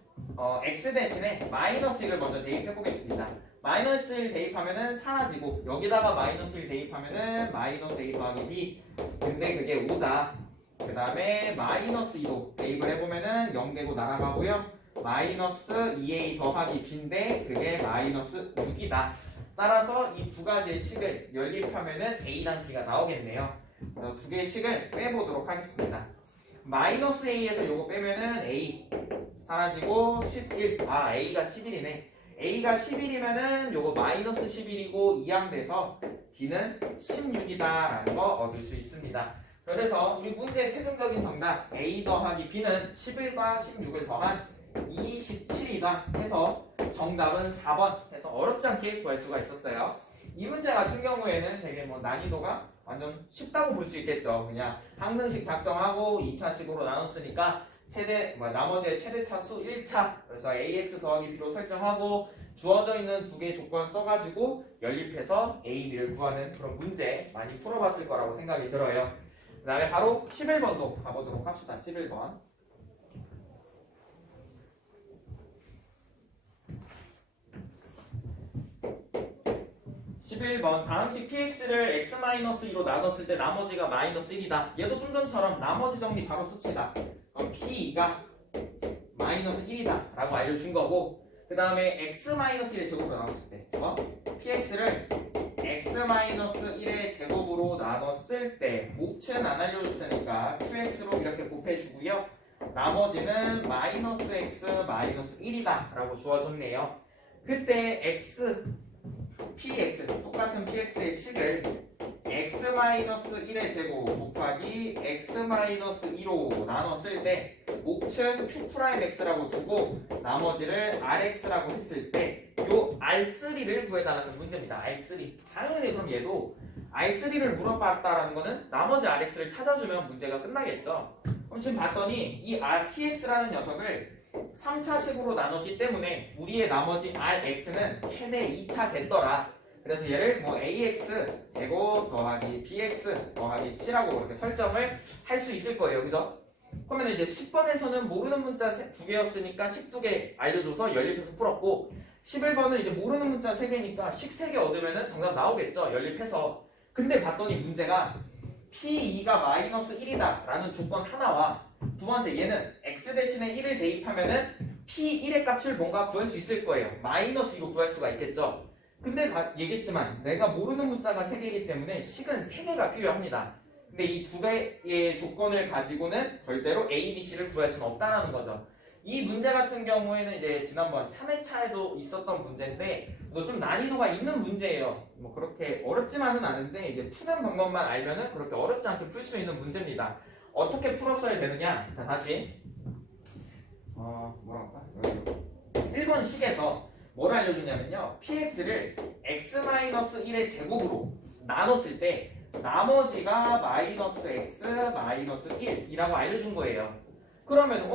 x 대신에 마이너스 1을 먼저 대입해 보겠습니다. 마이너스 1 대입하면은 사라지고 여기다가 마이너스 1 대입하면은 마이너스 a 더하기 b. 근데 그게 5다. 그 다음에 마이너스 2도 대입을 해보면은 0 되고 날아가고요. 마이너스 2a 더하기 b인데 그게 마이너스 6이다. 따라서 이 두 가지의 식을 연립하면은 a랑 b가 나오겠네요. 그래서 두 개의 식을 빼보도록 하겠습니다. 마이너스 a에서 요거 빼면은 a 사라지고 11. 아, a가 11이네. a가 11이면은 요거 마이너스 11이고 이항돼서 b는 16이다라는 거 얻을 수 있습니다. 그래서 우리 문제의 최종적인 정답 a 더하기 b는 11과 16을 더한 27이다 해서 정답은 4번 해서 어렵지 않게 구할 수가 있었어요. 이 문제 같은 경우에는 되게 뭐 난이도가 완전 쉽다고 볼 수 있겠죠. 그냥 항등식 작성하고 2차식으로 나눴으니까 나머지의 최대 차수 1차. 그래서 ax 더하기 b로 설정하고 주어져 있는 두 개의 조건 써가지고 연립해서 a, b를 구하는 그런 문제 많이 풀어봤을 거라고 생각이 들어요. 그 다음에 바로 11번도 가보도록 합시다. 11번. 11번 다음식 px를 x-2로 나눴을 때 나머지가 마이너스 1이다. 얘도 좀 전처럼 나머지 정리 바로 씁시다. 그럼 p2가 마이너스 1이다 라고 알려준 거고, 그 다음에 x-1의 제곱으로 나눴을 때 px를 x-1의 제곱으로 나눴을 때 몫은 안 알려줬으니까 qx로 이렇게 곱해주고요. 나머지는 마이너스 x 마이너스 1이다 라고 주어졌네요. 그때 px 똑같은 px의 식을 x-1의 제곱 곱하기 x-2로 나눴을 때 몫은 q'x라고 두고 나머지를 rx라고 했을 때 요 r3를 구해달라는 문제입니다. r3. 당연히 그럼 얘도 r3를 물어봤다라는 거는 나머지 rx를 찾아주면 문제가 끝나겠죠. 그럼 지금 봤더니 이 px라는 녀석을 3차식으로 나눴기 때문에 우리의 나머지 rx는 최대 2차 됐더라. 그래서 얘를 뭐 ax 제곱 더하기 bx 더하기 c라고 그렇게 설정을 할 수 있을 거예요. 그죠? 그러면 이제 10번에서는 모르는 문자 2개였으니까 식 2개 알려줘서 연립해서 풀었고, 11번은 이제 모르는 문자 3개니까 식 3개 얻으면 정답 나오겠죠. 연립해서. 근데 봤더니 문제가 p2가 마이너스 1이다 라는 조건 하나와 두 번째 얘는 x 대신에 1을 대입하면은 p1의 값을 뭔가 구할 수 있을 거예요. 마이너스 2로 구할 수가 있겠죠. 근데 다 얘기했지만 내가 모르는 문자가 3개이기 때문에 식은 3개가 필요합니다. 근데 이 두 개의 조건을 가지고는 절대로 A, B, C를 구할 수는 없다는 거죠. 이 문제 같은 경우에는 이제 지난번 3회차에도 있었던 문제인데 좀 난이도가 있는 문제예요. 뭐 그렇게 어렵지만은 않은데 이제 푸는 방법만 알면은 그렇게 어렵지 않게 풀 수 있는 문제입니다. 어떻게 풀었어야 되느냐? 자, 다시 뭐랄까? 1번 식에서 뭘 알려주냐면요. px를 x-1의 제곱으로 나눴을 때 나머지가 마이너스 x 마이너스 1이라고 알려준 거예요. 그러면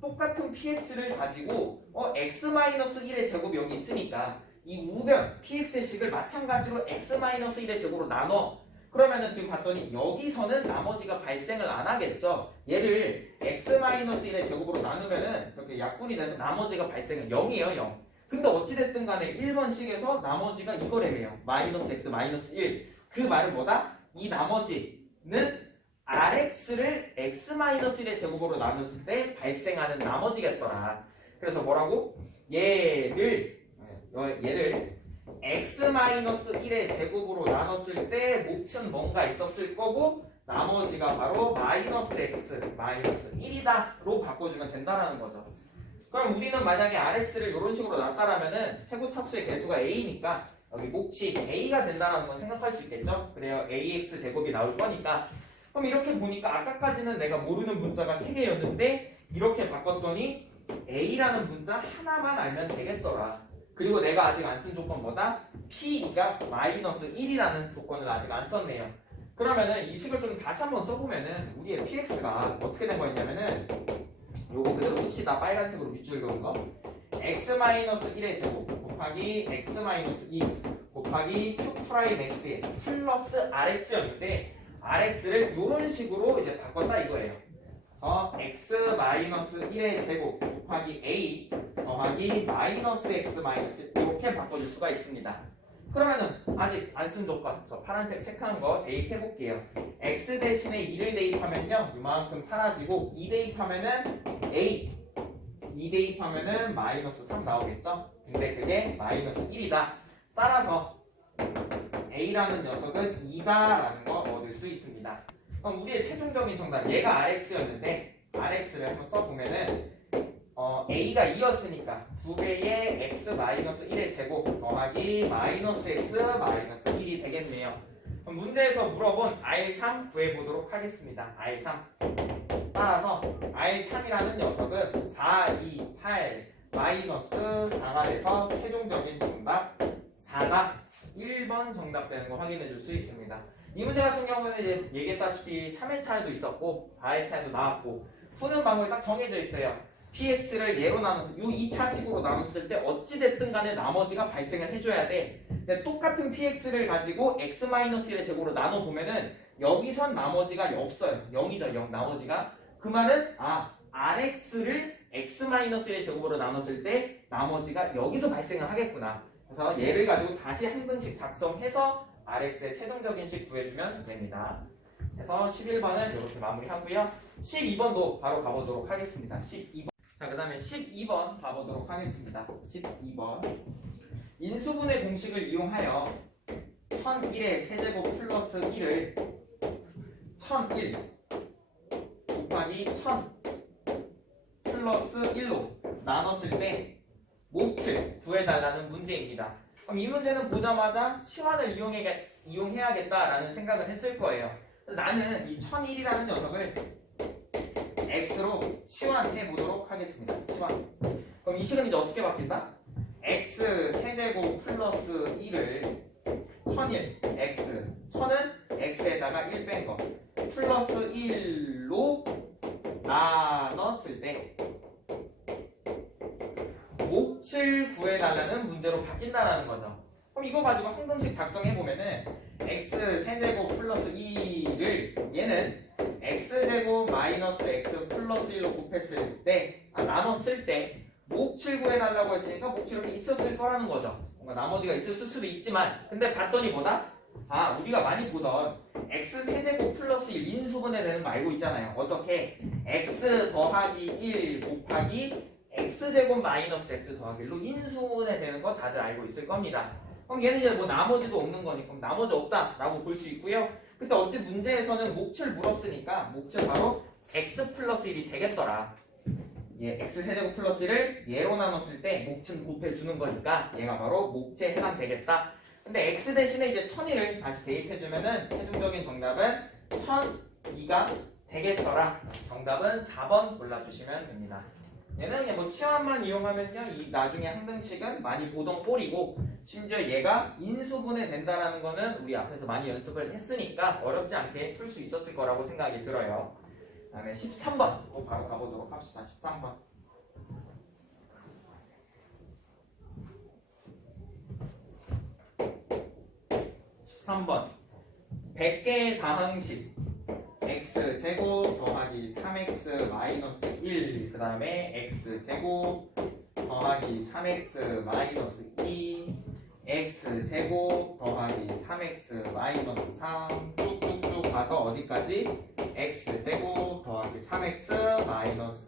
똑같은 px를 가지고 x-1의 제곱이 여기 있으니까 이 우변 px의 식을 마찬가지로 x-1의 제곱으로 나눠. 그러면은 지금 봤더니 여기서는 나머지가 발생을 안 하겠죠. 얘를 x-1의 제곱으로 나누면은 이렇게 약분이 돼서 나머지가 발생은 0이에요. 0. 근데 어찌됐든 간에 1번 식에서 나머지가 이거래요. 마이너스 x 마이너스 1. 그 말은 뭐다? 이 나머지는 rx를 x-1의 제곱으로 나눴을 때 발생하는 나머지겠더라. 그래서 뭐라고? 얘를 x-1의 제곱으로 나눴을 때 몫은 뭔가 있었을 거고 나머지가 바로 마이너스 x 마이너스 1이다로 바꿔주면 된다라는 거죠. 그럼 우리는 만약에 rx를 이런 식으로 놨다라면은 최고 차수의 개수가 a니까 여기 몫이 a가 된다는 건 생각할 수 있겠죠. 그래요. ax 제곱이 나올 거니까. 그럼 이렇게 보니까 아까까지는 내가 모르는 문자가 3개였는데 이렇게 바꿨더니 a라는 문자 하나만 알면 되겠더라. 그리고 내가 아직 안 쓴 조건 뭐다? p가 마이너스 1이라는 조건을 아직 안 썼네요. 그러면은 이 식을 좀 다시 한번 써보면은 우리의 px가 어떻게 된 거였냐면은 요거 그대로 씁시다. 빨간색으로 밑줄 그은 거. x-1의 제곱 곱하기 x-2 곱하기 q'(x에) 플러스 rx였는데 rx를 이런 식으로 이제 바꿨다 이거예요. 그래서 x-1의 제곱 곱하기 a 더하기 마이너스 x 마이너스 이렇게 바꿔줄 수가 있습니다. 그러면은 아직 안 쓴 조건 저 파란색 체크한 거 대입해 볼게요. x 대신에 2를 대입하면요 이만큼 사라지고 2 대입하면은 a 2 대입하면은 마이너스 3 나오겠죠. 근데 그게 마이너스 1이다. 따라서 a라는 녀석은 2다라는 거 얻을 수 있습니다. 그럼 우리의 최종적인 정답 얘가 rx였는데 rx를 한번 써보면은 a가 2였으니까 2배의 x-1의 제곱 더하기 마이너스 x 마이너스 1이 되겠네요. 그럼 문제에서 물어본 R3 구해보도록 하겠습니다. R3 따라서 R3이라는 녀석은 4, 2, 8 마이너스 4가 돼서 최종적인 정답 4가 1번 정답 되는 거 확인해 줄 수 있습니다. 이 문제 같은 경우는 이제 얘기했다시피 3회차에도 있었고 4회차에도 나왔고 푸는 방법이 딱 정해져 있어요. px를 얘로 나눠서 이 2차식으로 나눴을 때 어찌됐든 간에 나머지가 발생을 해줘야 돼. 근데 똑같은 px를 가지고 x-1의 제곱으로 나눠보면은 여기선 나머지가 없어요. 0이죠. 0 나머지가. 그 말은 rx를 x-1의 제곱으로 나눴을 때 나머지가 여기서 발생을 하겠구나. 그래서 얘를 가지고 다시 한 등씩 작성해서 rx의 최종적인 식 구해주면 됩니다. 그래서 11번은 이렇게 마무리하고요. 12번도 바로 가보도록 하겠습니다. 12번. 자, 그 다음에 12번 가보도록 하겠습니다. 12번. 인수분해 공식을 이용하여 1001의 세제곱 플러스 1을 1001 곱하기 1000 플러스 1로 나눴을 때 몫을 구해달라는 문제입니다. 그럼 이 문제는 보자마자 치환을 이용해야겠다라는 생각을 했을 거예요. 나는 이 1001이라는 녀석을 x로 치환해 보도록 하겠습니다. 치환. 그럼 이 식은 이제 어떻게 바뀐다? x 세제곱 플러스 1을 1001 x 1000은 x에다가 1 뺀 거 플러스 1로 나눴을 때 몫을 구해달라는 문제로 바뀐다는 거죠. 그럼 이거 가지고 한 등씩 작성해보면은 x 세제곱 플러스 2를 얘는 x제곱 마이너스 x 플러스 1로 곱했을 때 나눴을 때 몫을 구해달라고 했으니까 몫이 이렇게 있었을 거라는 거죠. 뭔가 나머지가 있을 수도 있지만 근데 봤더니 뭐다? 우리가 많이 보던 x 세제곱 플러스 1 인수분해 되는 거 알고 있잖아요. 어떻게? x 더하기 1 곱하기 x제곱 마이너스 x 더하기 1로 인수분해 되는 거 다들 알고 있을 겁니다. 그럼 얘는 이제 뭐 나머지도 없는 거니까 나머지 없다라고 볼 수 있고요. 근데 어찌 문제에서는 몫을 물었으니까 몫을 바로 x 플러스 1이 되겠더라. 예, x 세제곱 플러스 1을 얘로 나눴을 때 몫은 곱해주는 거니까 얘가 바로 몫에 해당되겠다. 근데 x 대신에 이제 1001을 다시 대입해주면은 최종적인 정답은 1002가 되겠더라. 정답은 4번 골라주시면 됩니다. 얘는 그냥 뭐 치환만 이용하면요, 이 나중에 항등식은 많이 보던 꼴이고, 심지어 얘가 인수분해 된다라는 거는 우리 앞에서 많이 연습을 했으니까 어렵지 않게 풀 수 있었을 거라고 생각이 들어요. 그 다음에 13번 또 바로 가보도록 합시다. 13번. 13번 100개의 다항식 x제곱 더하기 3x 마이너스 1, 그 다음에 x제곱 더하기 3x 마이너스 2, x제곱 더하기 3x 마이너스 3 쭉쭉쭉 가서 어디까지? x제곱 더하기 3x 마이너스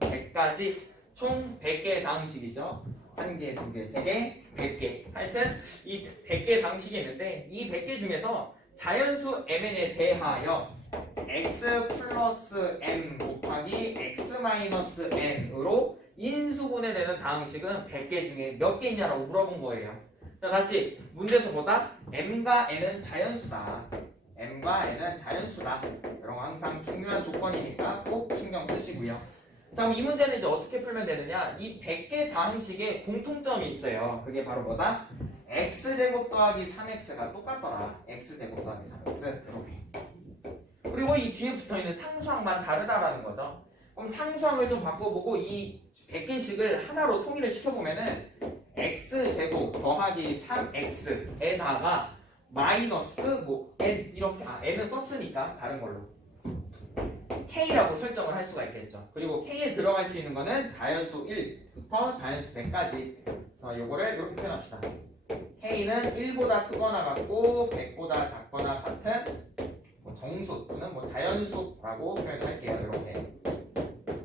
100까지 총 100개의 다항식이죠. 1개, 2개, 3개, 100개. 하여튼 이 100개의 다항식이 있는데 이 100개 중에서 자연수 mn에 대하여 x 플러스 n 곱하기 x 마이너스 n으로 인수분해되는 다항식은 100개 중에 몇 개 있냐라고 물어본 거예요. 자, 다시 문제에서 보다 m과 n은 자연수다. m과 n은 자연수다. 이런 거 항상 중요한 조건이니까 꼭 신경 쓰시고요. 자, 그럼 이 문제는 이제 어떻게 풀면 되느냐? 이 100개 다항식에 공통점이 있어요. 그게 바로 뭐다? x제곱 더하기 3x가 똑같더라. x제곱 더하기 3x 이렇게. 그리고 이 뒤에 붙어있는 상수항만 다르다라는 거죠. 그럼 상수항을 좀 바꿔보고 이 100개씩을 하나로 통일을 시켜보면은 x제곱 더하기 3x에다가 마이너스 뭐 n 이렇게 n은 썼으니까 다른 걸로 k라고 설정을 할 수가 있겠죠. 그리고 k에 들어갈 수 있는 거는 자연수 1부터 자연수 100까지. 그래서 요거를 이렇게 표현합시다. k는 1보다 크거나 같고 100보다 작거나 같은 뭐 정수 또는 뭐 자연수라고 표현할게요. 이렇게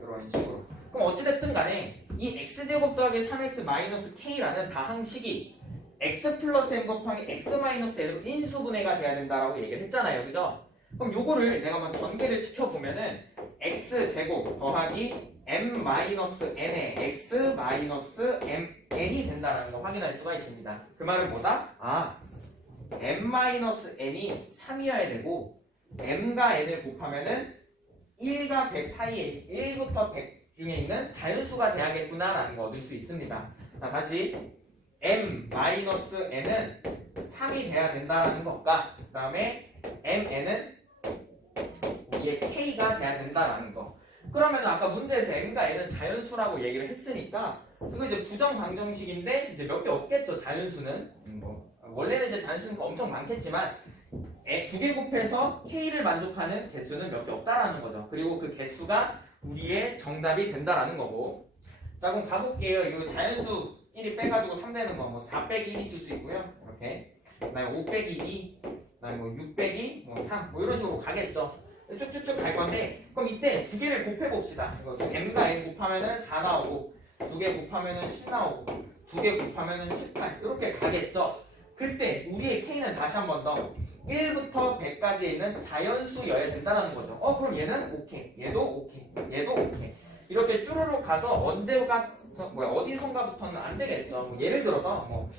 이런 식으로. 그럼 어찌됐든 간에 이 x제곱 더하기 3x 마이너스 k라는 다항식이 x 플러스 m 곱하기 x 마이너스 n으로 인수분해가 돼야 된다라고 얘기를 했잖아요. 그죠? 그럼 요거를 내가 한번 전개를 시켜보면은 x제곱 더하기 m 마이너스 n의 x 마이너스 mn이 된다는 거 확인할 수가 있습니다. 그 말은 뭐다? m 마이너스 n이 3이어야 되고 m과 n을 곱하면은 1과 100 사이에 1부터 100 중에 있는 자연수가 돼야겠구나 라는 거 얻을 수 있습니다. 자, 다시 m 마이너스 n은 3이 돼야 된다라는 것과 그 다음에 mn은 우리의 k가 돼야 된다라는 거. 그러면 아까 문제에서 m과 n은 자연수라고 얘기를 했으니까 이거 이제 부정방정식인데 이제 몇 개 없겠죠. 자연수는 원래는 이제 자연수는 엄청 많겠지만 두 개 곱해서 k를 만족하는 개수는 몇 개 없다라는 거죠. 그리고 그 개수가 우리의 정답이 된다라는 거고. 자, 그럼 가볼게요. 이거 자연수 1이 빼가지고 3 되는 거 뭐 4 빼기 1 있을 수 있고요. 이렇게. 그다음에 5 빼기 2, 그다음에 뭐 6 빼기 3, 뭐 이런 식으로 가겠죠. 쭉쭉쭉 갈 건데, 그럼 이때 두 개를 곱해 봅시다. 이거 m과 n 곱하면은 4 나오고, 두 개 곱하면은 10 나오고, 두 개 곱하면은 18 이렇게 가겠죠. 그때 우리의 k는 다시 한 번 더 1부터 100까지에 있는 자연수여야 된다는 거죠. 그럼 얘는 오케이, 얘도 오케이, 얘도 오케이. 이렇게 쭈루룩 가서 어디선가부터는 안 되겠죠. 뭐 예를 들어서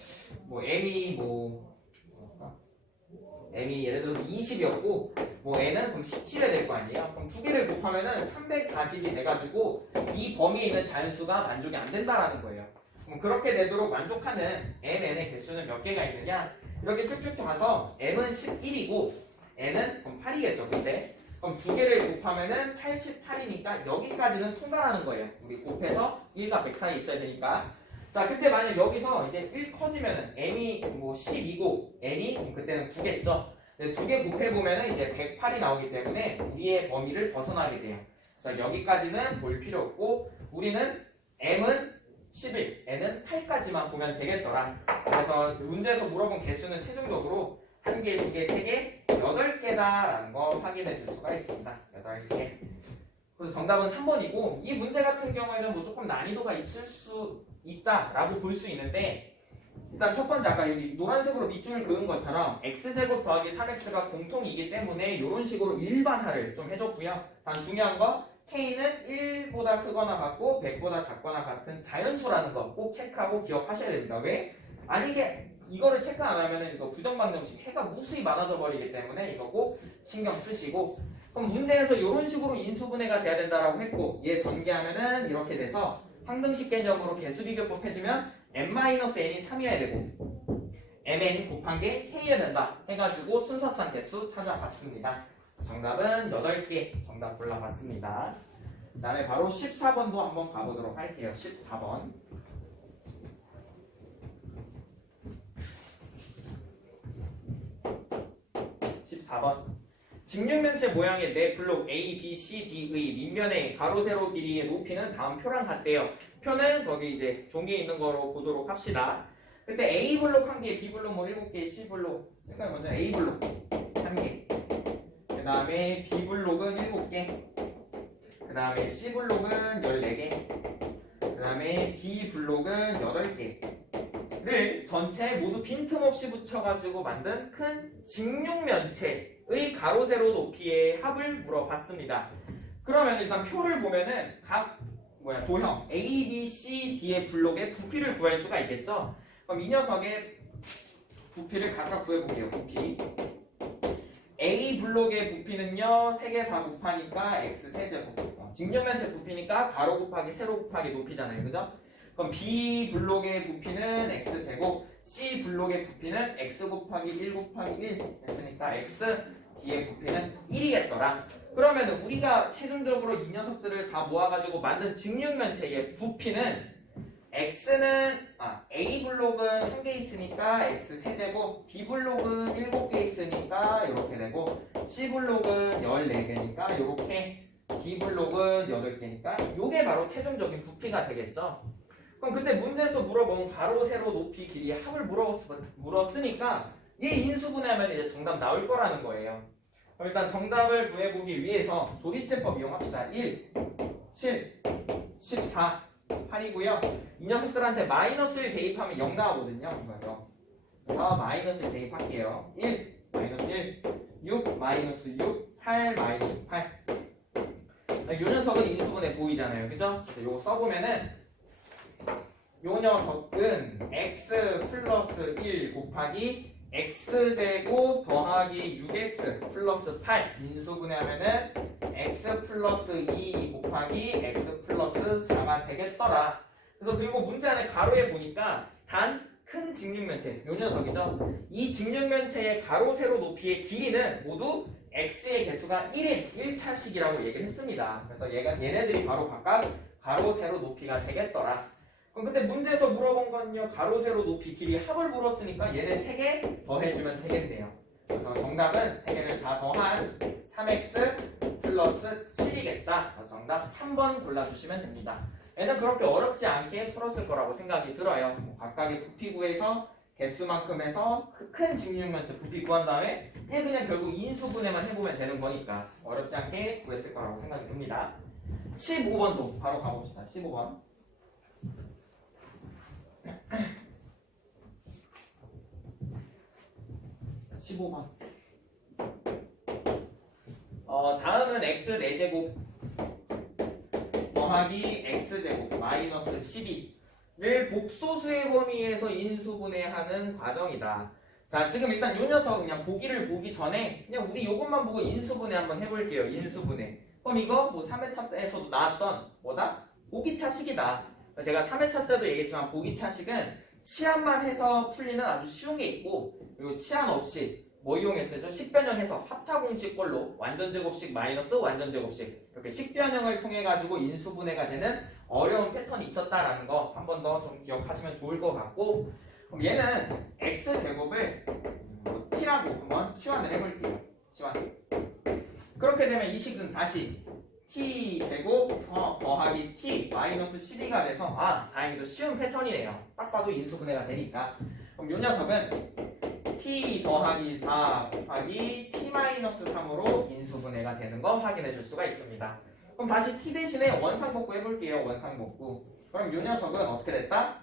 m이 예를 들어서 20이었고 뭐 n은 그럼 17이 될 거 아니에요. 그럼 두 개를 곱하면은 340이 돼가지고 이 범위에 있는 자연수가 만족이 안 된다라는 거예요. 그럼 그렇게 되도록 만족하는 mn의 개수는 몇 개가 있느냐? 이렇게 쭉쭉 가서 m은 11이고 n은 그럼 8이겠죠. 근데 그럼 두 개를 곱하면은 88이니까 여기까지는 통과하는 거예요. 우리 곱해서 1과 100 사이에 있어야 되니까. 자, 그때 만약 여기서 이제 1 커지면은 m이 뭐 10이고 n이 그때는 9겠죠. 두 개 곱해보면은 이제 108이 나오기 때문에 우리의 범위를 벗어나게 돼요. 그래서 여기까지는 볼 필요 없고 우리는 m은 11, n은 8까지만 보면 되겠더라. 그래서 문제에서 물어본 개수는 최종적으로 1개, 2개, 3개, 8개다라는 거 확인해 줄 수가 있습니다. 8개. 그래서 정답은 3번이고 이 문제 같은 경우에는 뭐 조금 난이도가 있을 수 있다라고 볼 수 있는데 일단 첫 번째 아까 여기 노란색으로 밑줄 그은 것처럼 x제곱 더하기 3x가 공통이기 때문에 이런 식으로 일반화를 좀 해줬고요. 단 중요한 거 k는 1보다 크거나 같고 100보다 작거나 같은 자연수라는 거 꼭 체크하고 기억하셔야 됩니다. 왜? 아니게 이거를 체크 안 하면은 이거 부정방정식 해가 무수히 많아져 버리기 때문에 이거 꼭 신경 쓰시고, 그럼 문제에서 이런 식으로 인수분해가 돼야 된다라고 했고 얘 전개하면은 이렇게 돼서 항등식 개념으로 개수비교법 해주면 n-n이 3이어야 되고 mn 곱한 게 k여야 된다 해가지고 순서상 개수 찾아봤습니다. 정답은 8개 정답 골라봤습니다. 그 다음에 바로 14번도 한번 가보도록 할게요. 14번. 14번. 직육면체 모양의 네 블록 A, B, C, D의 밑면의 가로, 세로 길이의 높이는 다음 표랑 같대요. 표는 거기 이제 종이에 있는 거로 보도록 합시다. 근데 A 블록 1개, B 블록 뭐 7개, C 블록, 그러니까 먼저 A 블록 1개, 그 다음에 B 블록은 7개, 그 다음에 C 블록은 14개, 그 다음에 D 블록은 8개를 전체 모두 빈틈없이 붙여가지고 만든 큰 직육면체의 가로, 세로 높이의 합을 물어봤습니다. 그러면 일단 표를 보면은 각 도형 A, B, C, D의 블록의 부피를 구할 수가 있겠죠. 그럼 이 녀석의 부피를 각각 구해볼게요. 부피 A 블록의 부피는요 3개 다 곱하니까 x 세제곱, 직육면체 부피니까 가로 곱하기 세로 곱하기 높이잖아요. 그죠? 그럼 B 블록의 부피는 x제곱, C 블록의 부피는 x 곱하기 1 곱하기 1 했으니까 x, D의 부피는 1이겠더라. 그러면 우리가 최종적으로 이 녀석들을 다 모아가지고 만든 직육면체의 부피는 x는 A 블록은 1개 있으니까 x 세제곱, B 블록은 7개 있으니까 이렇게 되고, C 블록은 14개니까 이렇게, D 블록은 8개니까 요게 바로 최종적인 부피가 되겠죠. 그럼 그때 문제에서 물어본 가로, 세로, 높이, 길이의 합을 물었으니까 얘 인수분해하면 이제 정답 나올 거라는 거예요. 그럼 일단 정답을 구해보기 위해서 조립제법 이용합시다. 1, 7, 14, 8이고요. 이 녀석들한테 마이너스를 대입하면 0 나오거든요. 이거요. 그래서 마이너스를 대입할게요. 1, 마이너스 1, 6, 마이너스 6, 8, 마이너스 8. 이 녀석은 인수분해 보이잖아요. 그죠? 이거 써보면은 요 녀석은 x 플러스 1 곱하기 x제곱 더하기 6x 플러스 8 인수분해하면은 x 플러스 2 곱하기 x 플러스 4가 되겠더라. 그래서 그리고 문제 안에 가로에 보니까 단 큰 직육면체 요 녀석이죠. 이 직육면체의 가로, 세로 높이의 길이는 모두 x의 개수가 1인 1차식이라고 얘기를 했습니다. 그래서 얘네들이 바로 각각 가로, 세로 높이가 되겠더라. 그럼 그때 문제에서 물어본 건요 가로, 세로 높이, 길이 합을 물었으니까 얘네 3개 더해주면 되겠네요. 그래서 정답은 3개를 다 더한 3x 플러스 7이겠다. 그래서 정답 3번 골라주시면 됩니다. 얘는 그렇게 어렵지 않게 풀었을 거라고 생각이 들어요. 각각의 부피 구해서 개수만큼 해서 큰 직육면체 부피 구한 다음에 얘 그냥 결국 인수분해만 해보면 되는 거니까 어렵지 않게 구했을 거라고 생각이 듭니다. 15번도 바로 가봅시다. 15번. 15번. 다음은 x 4제곱 더하기 x제곱 마이너스 12를 복소수의 범위에서 인수분해하는 과정이다. 자, 지금 일단 요 녀석 그냥 보기를 보기 전에 그냥 우리 요것만 보고 인수분해 한번 해볼게요. 인수분해. 그럼 이거 뭐 3회차 때에서도 나왔던 뭐다? 보기차식이다. 제가 3회차 때도 얘기했지만 보기차식은 치환만 해서 풀리는 아주 쉬운 게 있고, 그리고 치환 없이 뭐 이용했어요? 식변형해서 합차공식꼴로 완전제곱식 마이너스 완전제곱식 이렇게 식변형을 통해 가지고 인수분해가 되는 어려운 패턴이 있었다라는 거 한 번 더 좀 기억하시면 좋을 것 같고, 그럼 얘는 x제곱을 t라고 한번 치환을 해볼게요. 치환. 그렇게 되면 이 식은 다시 t제곱 더하기 t 마이너스 12가 돼서 다행히도 쉬운 패턴이네요. 딱 봐도 인수분해가 되니까. 그럼 요 녀석은 t 더하기 4 곱하기 t 마이너스 3으로 인수분해가 되는 거 확인해 줄 수가 있습니다. 그럼 다시 t 대신에 원상복구 해볼게요. 원상복구. 그럼 요 녀석은 어떻게 됐다?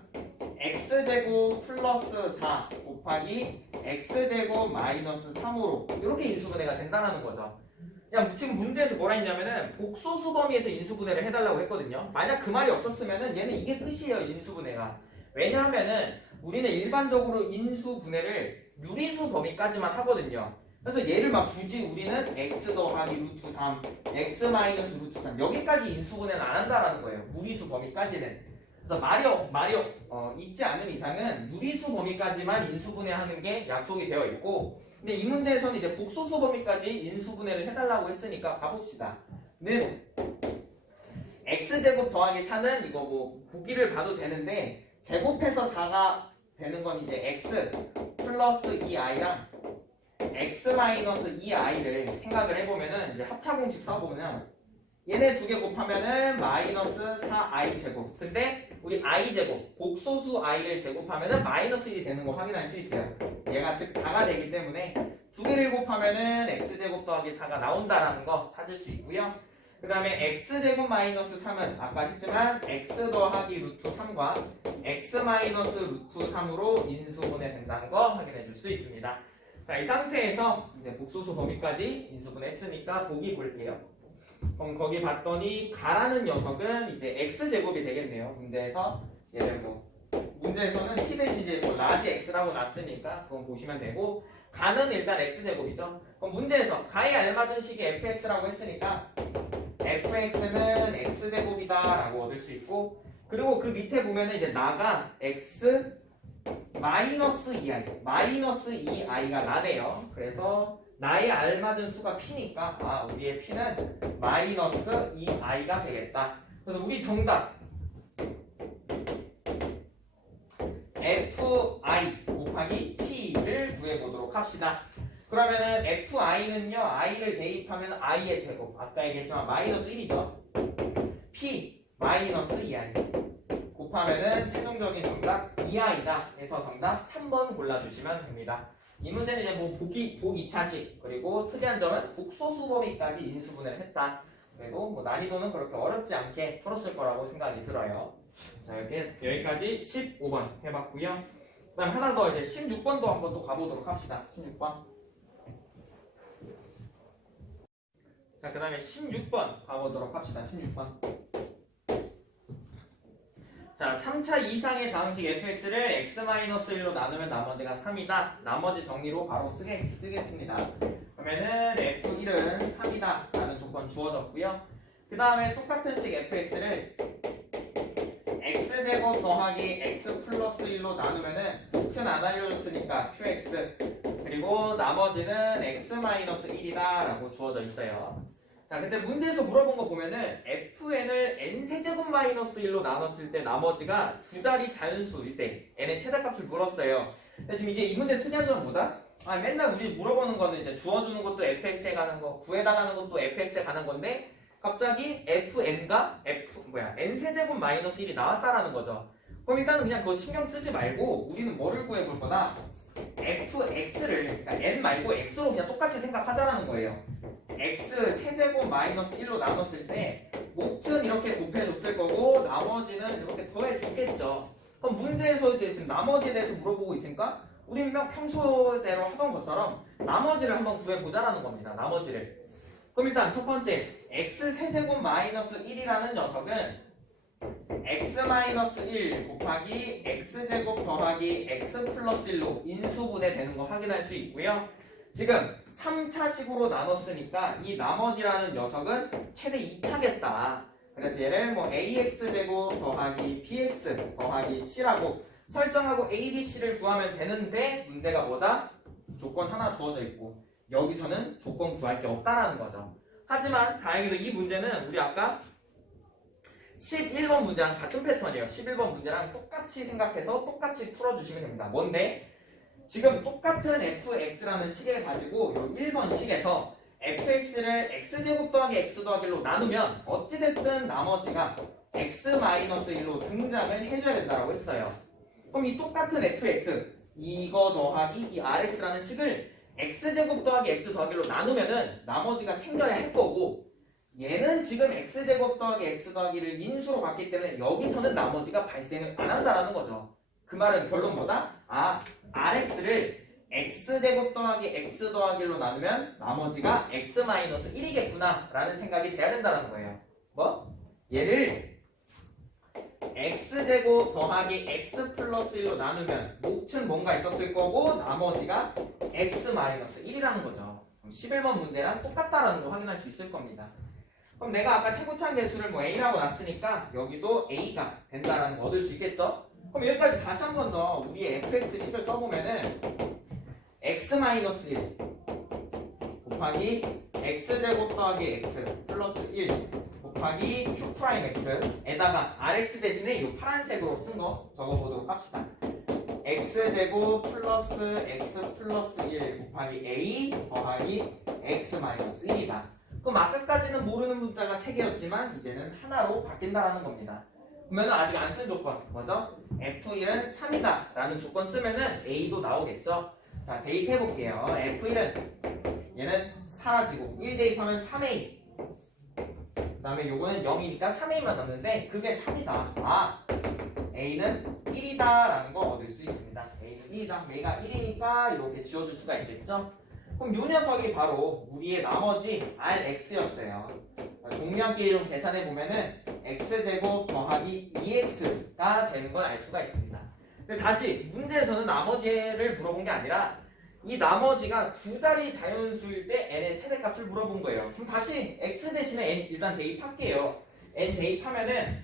x제곱 플러스 4 곱하기 x제곱 마이너스 3으로 이렇게 인수분해가 된다는 거죠. 그냥 지금 문제에서 뭐라 했냐면은 복소수 범위에서 인수분해를 해달라고 했거든요. 만약 그 말이 없었으면은 얘는 이게 끝이에요, 인수분해가. 왜냐하면은 우리는 일반적으로 인수분해를 유리수 범위까지만 하거든요. 그래서 얘를 막 굳이 우리는 x 더하기 루트 3, x 마이너스 루트 3 여기까지 인수분해는 안 한다라는 거예요. 무리수 범위까지는. 그래서 말이 있지 않은 이상은 유리수 범위까지만 인수분해하는 게 약속이 되어 있고, 근데 이 문제에서는 이제 복소수 범위까지 인수분해를 해달라고 했으니까 가봅시다. 는 x제곱 더하기 4는 이거 뭐 보기를 봐도 되는데 제곱해서 4가 되는 건 이제 x 플러스 2i랑 x 마이너스 2i를 생각을 해보면은 이제 합차공식 써보면 얘네 두 개 곱하면은 마이너스 4i 제곱. 근데 우리 i 제곱 복소수 i를 제곱하면은 마이너스 1이 되는 거 확인할 수 있어요. 얘가 즉 4가 되기 때문에 두 개를 곱하면은 x 제곱 더하기 4가 나온다라는 거 찾을 수 있고요. 그 다음에 x 제곱 마이너스 3은 아까 했지만 x 더하기 루트 3과 x 마이너스 루트 3으로 인수분해 된다는 거 확인해 줄 수 있습니다. 자, 이 상태에서 이제 복소수 범위까지 인수분해 했으니까 보기 볼게요. 그럼 거기 봤더니 가라는 녀석은 이제 x제곱이 되겠네요. 문제에서 얘를 뭐 문제에서는 t 대신 이제 뭐 라지 x라고 놨으니까 그건 보시면 되고, 가는 일단 x제곱이죠. 그럼 문제에서 가에 알맞은 식이 fx라고 했으니까 fx는 x제곱이다 라고 얻을 수 있고, 그리고 그 밑에 보면은 이제 나가 x 마이너스 2i 마이너스 2i가 나네요. 그래서 나에 알맞은 수가 p니까 우리의 p는 마이너스 2i가 되겠다. 그래서 우리 정답 fi 곱하기 p를 구해보도록 합시다. 그러면은 fi는요 i를 대입하면 i의 제곱, 아까 얘기했지만 마이너스 1이죠. p 마이너스 2i 곱하면은 최종적인 정답 2i다 해서 정답 3번 골라주시면 됩니다. 이 문제는 이제 뭐 복 2차식, 그리고 특이한 점은 복소수 범위까지 인수분해를 했다. 그리고 뭐 난이도는 그렇게 어렵지 않게 풀었을 거라고 생각이 들어요. 자, 이렇게 여기까지 15번 해봤고요. 그 다음 하나 더 이제 16번도 한번 또 가보도록 합시다. 16번. 자, 그 다음에 16번 가보도록 합시다. 16번. 자, 3차 이상의 다항식 fx를 x-1로 나누면 나머지가 3이다. 나머지 정리로 바로 쓰겠습니다. 그러면은 f1은 3이다 라는 조건 주어졌고요. 그 다음에 똑같은 식 fx를 x제곱 더하기 x 플러스 1로 나누면은 목은 안 알려줬으니까 qx, 그리고 나머지는 x-1이다 라고 주어져 있어요. 자, 근데 문제에서 물어본 거 보면은 fn을 n세제곱 마이너스 1로 나눴을 때 나머지가 두 자리 자연수일 때 n의 최다값을 물었어요. 근데 지금 이제 이 문제 특이한 점은 뭐다? 맨날 우리 물어보는 거는 이제 주어주는 것도 fx에 가는 거, 구해달라는 것도 fx에 가는 건데 갑자기 fn가 n세제곱 마이너스 1이 나왔다라는 거죠. 그럼 일단은 그냥 그거 신경 쓰지 말고 우리는 뭐를 구해볼 거다? fx를, 그러니까 n 말고 x로 그냥 똑같이 생각하자라는 거예요. x 세제곱 마이너스 1로 나눴을 때 목은 이렇게 곱해줬을 거고 나머지는 이렇게 더해주겠죠. 그럼 문제에서 이제 지금 나머지에 대해서 물어보고 있으니까 우리 평소대로 하던 것처럼 나머지를 한번 구해보자라는 겁니다. 나머지를. 그럼 일단 첫 번째 x 세제곱 마이너스 1이라는 녀석은 x-1 곱하기 x제곱 더하기 x 플러스 1로 인수분해 되는 거 확인할 수 있고요. 지금 3차식으로 나눴으니까 이 나머지라는 녀석은 최대 2차겠다. 그래서 얘를 뭐 ax제곱 더하기 bx 더하기 c라고 설정하고 a, b, c를 구하면 되는데 문제가 뭐다? 조건 하나 주어져 있고 여기서는 조건 구할 게 없다라는 거죠. 하지만 다행히도 이 문제는 우리 아까 11번 문제랑 같은 패턴이에요. 11번 문제랑 똑같이 생각해서 똑같이 풀어주시면 됩니다. 뭔데? 지금 똑같은 fx라는 식을 가지고 이 1번 식에서 fx를 x제곱 더하기 x 더하기 1로 나누면 어찌됐든 나머지가 x-1로 등장을 해줘야 된다고 했어요. 그럼 이 똑같은 fx 이거 더하기 이 rx라는 식을 x제곱 더하기 x 더하기 1로 나누면은 나머지가 생겨야 할 거고, 얘는 지금 x제곱 더하기 x 더하기를 인수로 봤기 때문에 여기서는 나머지가 발생을 안 한다라는 거죠. 그 말은 결론 뭐다? 아, Rx를 x제곱 더하기 x 더하기 1로 나누면 나머지가 x-1이겠구나 라는 생각이 돼야 된다는 거예요. 뭐? 얘를 x제곱 더하기 x 플러스 1로 나누면 몫은 뭔가 있었을 거고 나머지가 x-1이라는 거죠. 그럼 11번 문제랑 똑같다라는 거 확인할 수 있을 겁니다. 그럼 내가 아까 최고창 개수를 뭐 a라고 놨으니까 여기도 a가 된다라는 거 얻을 수 있겠죠? 그럼 여기까지 다시 한 번 더 우리의 fx식을 써보면은 x-1 곱하기 x제곱 더하기 x 플러스 1 곱하기 q'x에다가 rx 대신에 이 파란색으로 쓴 거 적어보도록 합시다. x제곱 플러스 x 플러스 1 곱하기 a 더하기 x-1이다. 그럼 아까까지는 모르는 문자가 3개였지만 이제는 하나로 바뀐다라는 겁니다. 그러면 아직 안 쓴 조건 뭐죠? F1은 3이다 라는 조건 쓰면은 A도 나오겠죠? 자, 대입해 볼게요. F1은 얘는 사라지고 1 대입하면 3A 그 다음에 요거는 0이니까 3A만 남는데 그게 3이다. 아, A는 1이다 라는 거 얻을 수 있습니다. A는 1이다. A가 1이니까 이렇게 지워줄 수가 있겠죠? 그럼 요 녀석이 바로 우리의 나머지 RX였어요. 동력의 이름 계산해 보면은 x제곱 더하기 2x가 되는 걸 알 수가 있습니다. 근데 다시 문제에서는 나머지를 물어본 게 아니라 이 나머지가 두 자리 자연수일 때 n의 최대값을 물어본 거예요. 그럼 다시 x 대신에 n 일단 대입할게요. n 대입하면은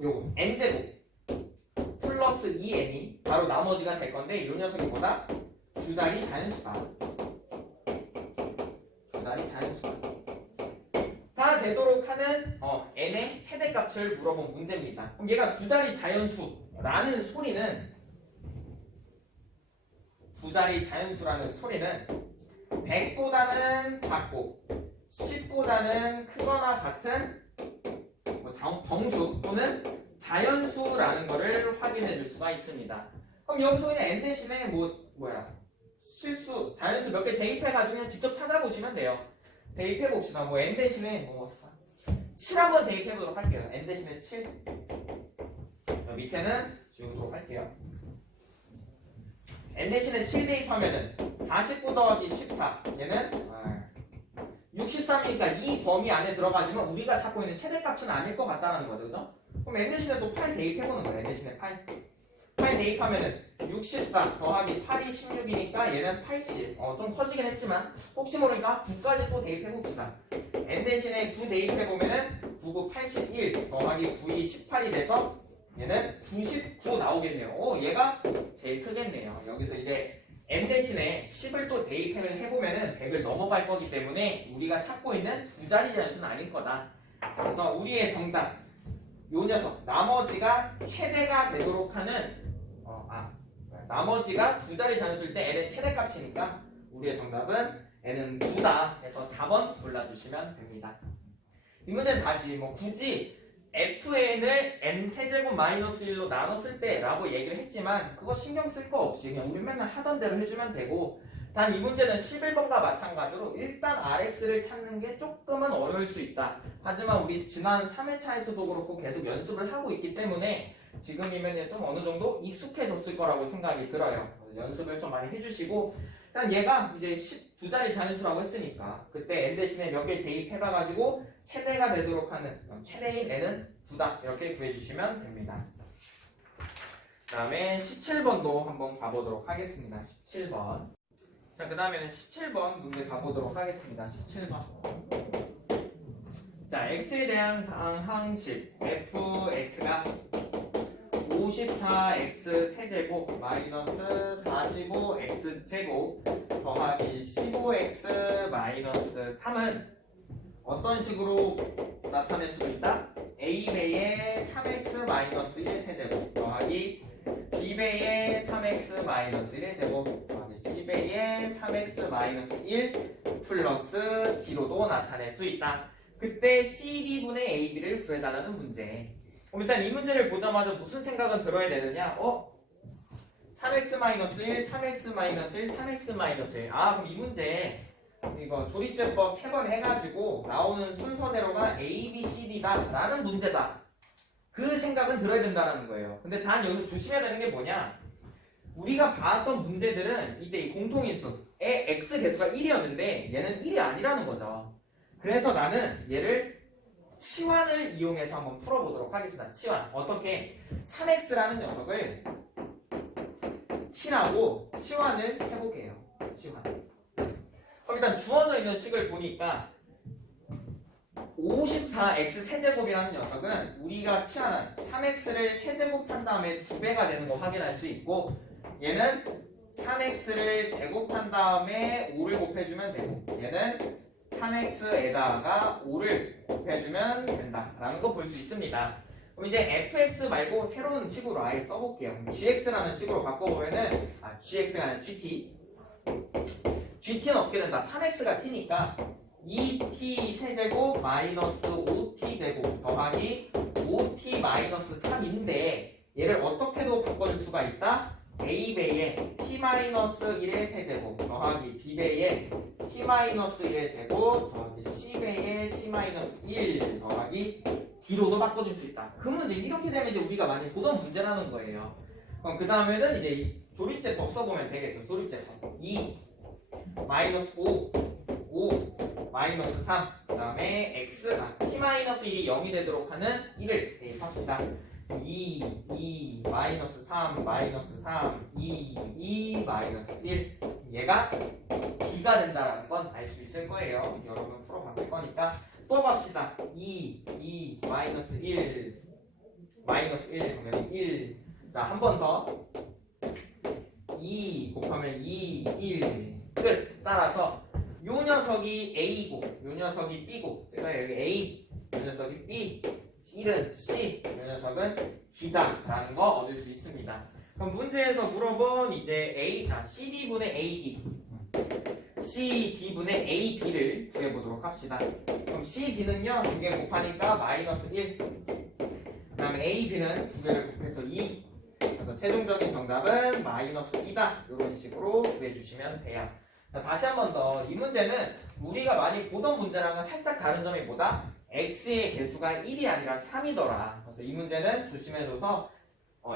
요거 n제곱 플러스 2n이 바로 나머지가 될 건데 이 녀석이 뭐다? 두 자리 자연수다. 두 자리 자연수다. 다 되도록 하는 n의 최대값을 물어본 문제입니다. 그럼 얘가 두 자리 자연수라는 소리는 100보다는 작고 10보다는 크거나 같은 정수 또는 자연수라는 것을 확인해 줄 수가 있습니다. 그럼 여기서 그냥 n 대신에 실수, 자연수 몇 개 대입해가지고 그냥 직접 찾아보시면 돼요. 대입해봅시다. n 대신에 7 한번 대입해보도록 할게요. n 대신에 7. 밑에는 지우도록 할게요. n 대신에 7 대입하면은 49 더하기 14. 얘는 63이니까 이 범위 안에 들어가지만 우리가 찾고 있는 최대값은 아닐 것 같다는 거죠. 그죠? 그럼 n 대신에 또 8 대입해보는 거예요. n 대신에 8 대입하면은 64 더하기 8이 16이니까 얘는 80. 좀 커지긴 했지만 혹시 모르니까 9까지 또 대입해봅시다. n 대신에 9 대입해보면은 9, 9, 81 더하기 9이 18이 돼서 얘는 99 나오겠네요. 얘가 제일 크겠네요. 여기서 이제 n 대신에 10을 또 대입을 해보면은 100을 넘어갈 거기 때문에 우리가 찾고 있는 두 자리 자연수는 아닐 거다. 그래서 우리의 정답 요 녀석 나머지가 최대가 되도록 하는 나머지가 두 자리 자연수일 때 n의 최대값이니까 우리의 정답은 n은 9다 해서 4번 골라주시면 됩니다. 이 문제는 다시 굳이 fn을 n 세제곱 마이너스 1로 나눴을 때 라고 얘기를 했지만 그거 신경 쓸 거 없이 그냥 우리 맨날 하던 대로 해주면 되고 단 이 문제는 11번과 마찬가지로 일단 rx를 찾는 게 조금은 어려울 수 있다. 하지만 우리 지난 3회차에서도 그렇고 계속 연습을 하고 있기 때문에 지금이면 좀 어느 정도 익숙해졌을 거라고 생각이 들어요. 연습을 좀 많이 해주시고 일단 얘가 이제 두 자리 자연수라고 했으니까 그때 n 대신에 몇 개 대입해봐가지고 최대가 되도록 하는 최대인 n은 9다 이렇게 구해주시면 됩니다. 그 다음에 17번도 한번 가보도록 하겠습니다. 17번. 자, 그 다음에는 17번 문제 가보도록 하겠습니다. 17번. 자, x에 대한 방항식 fx가 54x 세제곱 마이너스 45x 제곱 더하기 15x 마이너스 3은 어떤 식으로 나타낼 수 있다? a배의 3x 마이너스 1 세제곱 더하기 b배의 3x 마이너스 1의 제곱 더하기 c배의 3x 마이너스 1 플러스 d로도 나타낼 수 있다. 그때 CD분의 AB를 구해달라는 문제. 그럼 일단 이 문제를 보자마자 무슨 생각은 들어야 되느냐? 3x-1, 3x-1, 3x-1. 그럼 이 문제 이거 조립제법 3번 해가지고 나오는 순서대로가 A, B, C, D다 라는 문제다. 그 생각은 들어야 된다는 거예요. 근데 단 여기서 조심해야 되는 게 뭐냐? 우리가 봤던 문제들은 이때 이 공통인수의 x 개수가 1이었는데 얘는 1이 아니라는 거죠. 그래서 나는 얘를 치환을 이용해서 한번 풀어보도록 하겠습니다. 치환. 어떻게? 3x라는 녀석을 t라고 치환을 해볼게요. 치환. 그럼 일단 주어져 있는 식을 보니까 54x 세제곱이라는 녀석은 우리가 치환한 3x를 세제곱한 다음에 2배가 되는 거 확인할 수 있고, 얘는 3x를 제곱한 다음에 5를 곱해주면 되고, 얘는 3x에다가 5를 곱해주면 된다라는 거 볼 수 있습니다. 그럼 이제 fx 말고 새로운 식으로 아예 써볼게요. gx라는 식으로 바꿔보면은 gx가 아니라 gt는 어떻게 된다? 3x가 t니까 2t 세제곱 마이너스 5t 제곱 더하기 5t 마이너스 3인데 얘를 어떻게도 바꿔줄 수가 있다? a배에 t-1의 세제곱 더하기 b배에 t-1의 제곱 더하기 c배에 t-1 더하기 d로도 바꿔줄 수 있다. 그 문제 이렇게 되면 이제 우리가 많이 보던 문제라는 거예요. 그럼 그 다음에는 이제 이 조립제법 써보면 되겠죠. 조립제법 2 마이너스 5 마이너스 3 그 다음에 x t-1이 0이 되도록 하는 1을 대입합시다. 2 마이너스 3 마이너스 3 2 마이너스 1 얘가 b가 된다는 건 알 수 있을 거예요. 여러분 풀어봤을 거니까 또 봅시다. 2 마이너스 1 그러면 1 자 한 번 더 2 곱하면 1 끝. 따라서 요 녀석이 A고 요 녀석이 B고 제가 여기 A 요 녀석이 B 1은 C 요 녀석은 D다 라는 거 얻을 수 있습니다. 그럼 문제에서 물어본 이제 CD분의 AB CD분의 AB를 구해보도록 합시다. 그럼 CD는요 2개 곱하니까 마이너스 1 그 다음에 AB는 2개를 곱해서 2 그래서 최종적인 정답은 마이너스 2다 이런 식으로 구해주시면 돼요. 자, 다시 한 번 더 이 문제는 우리가 많이 보던 문제랑은 살짝 다른 점이 뭐다? x의 개수가 1이 아니라 3이더라. 그래서 이 문제는 조심해줘서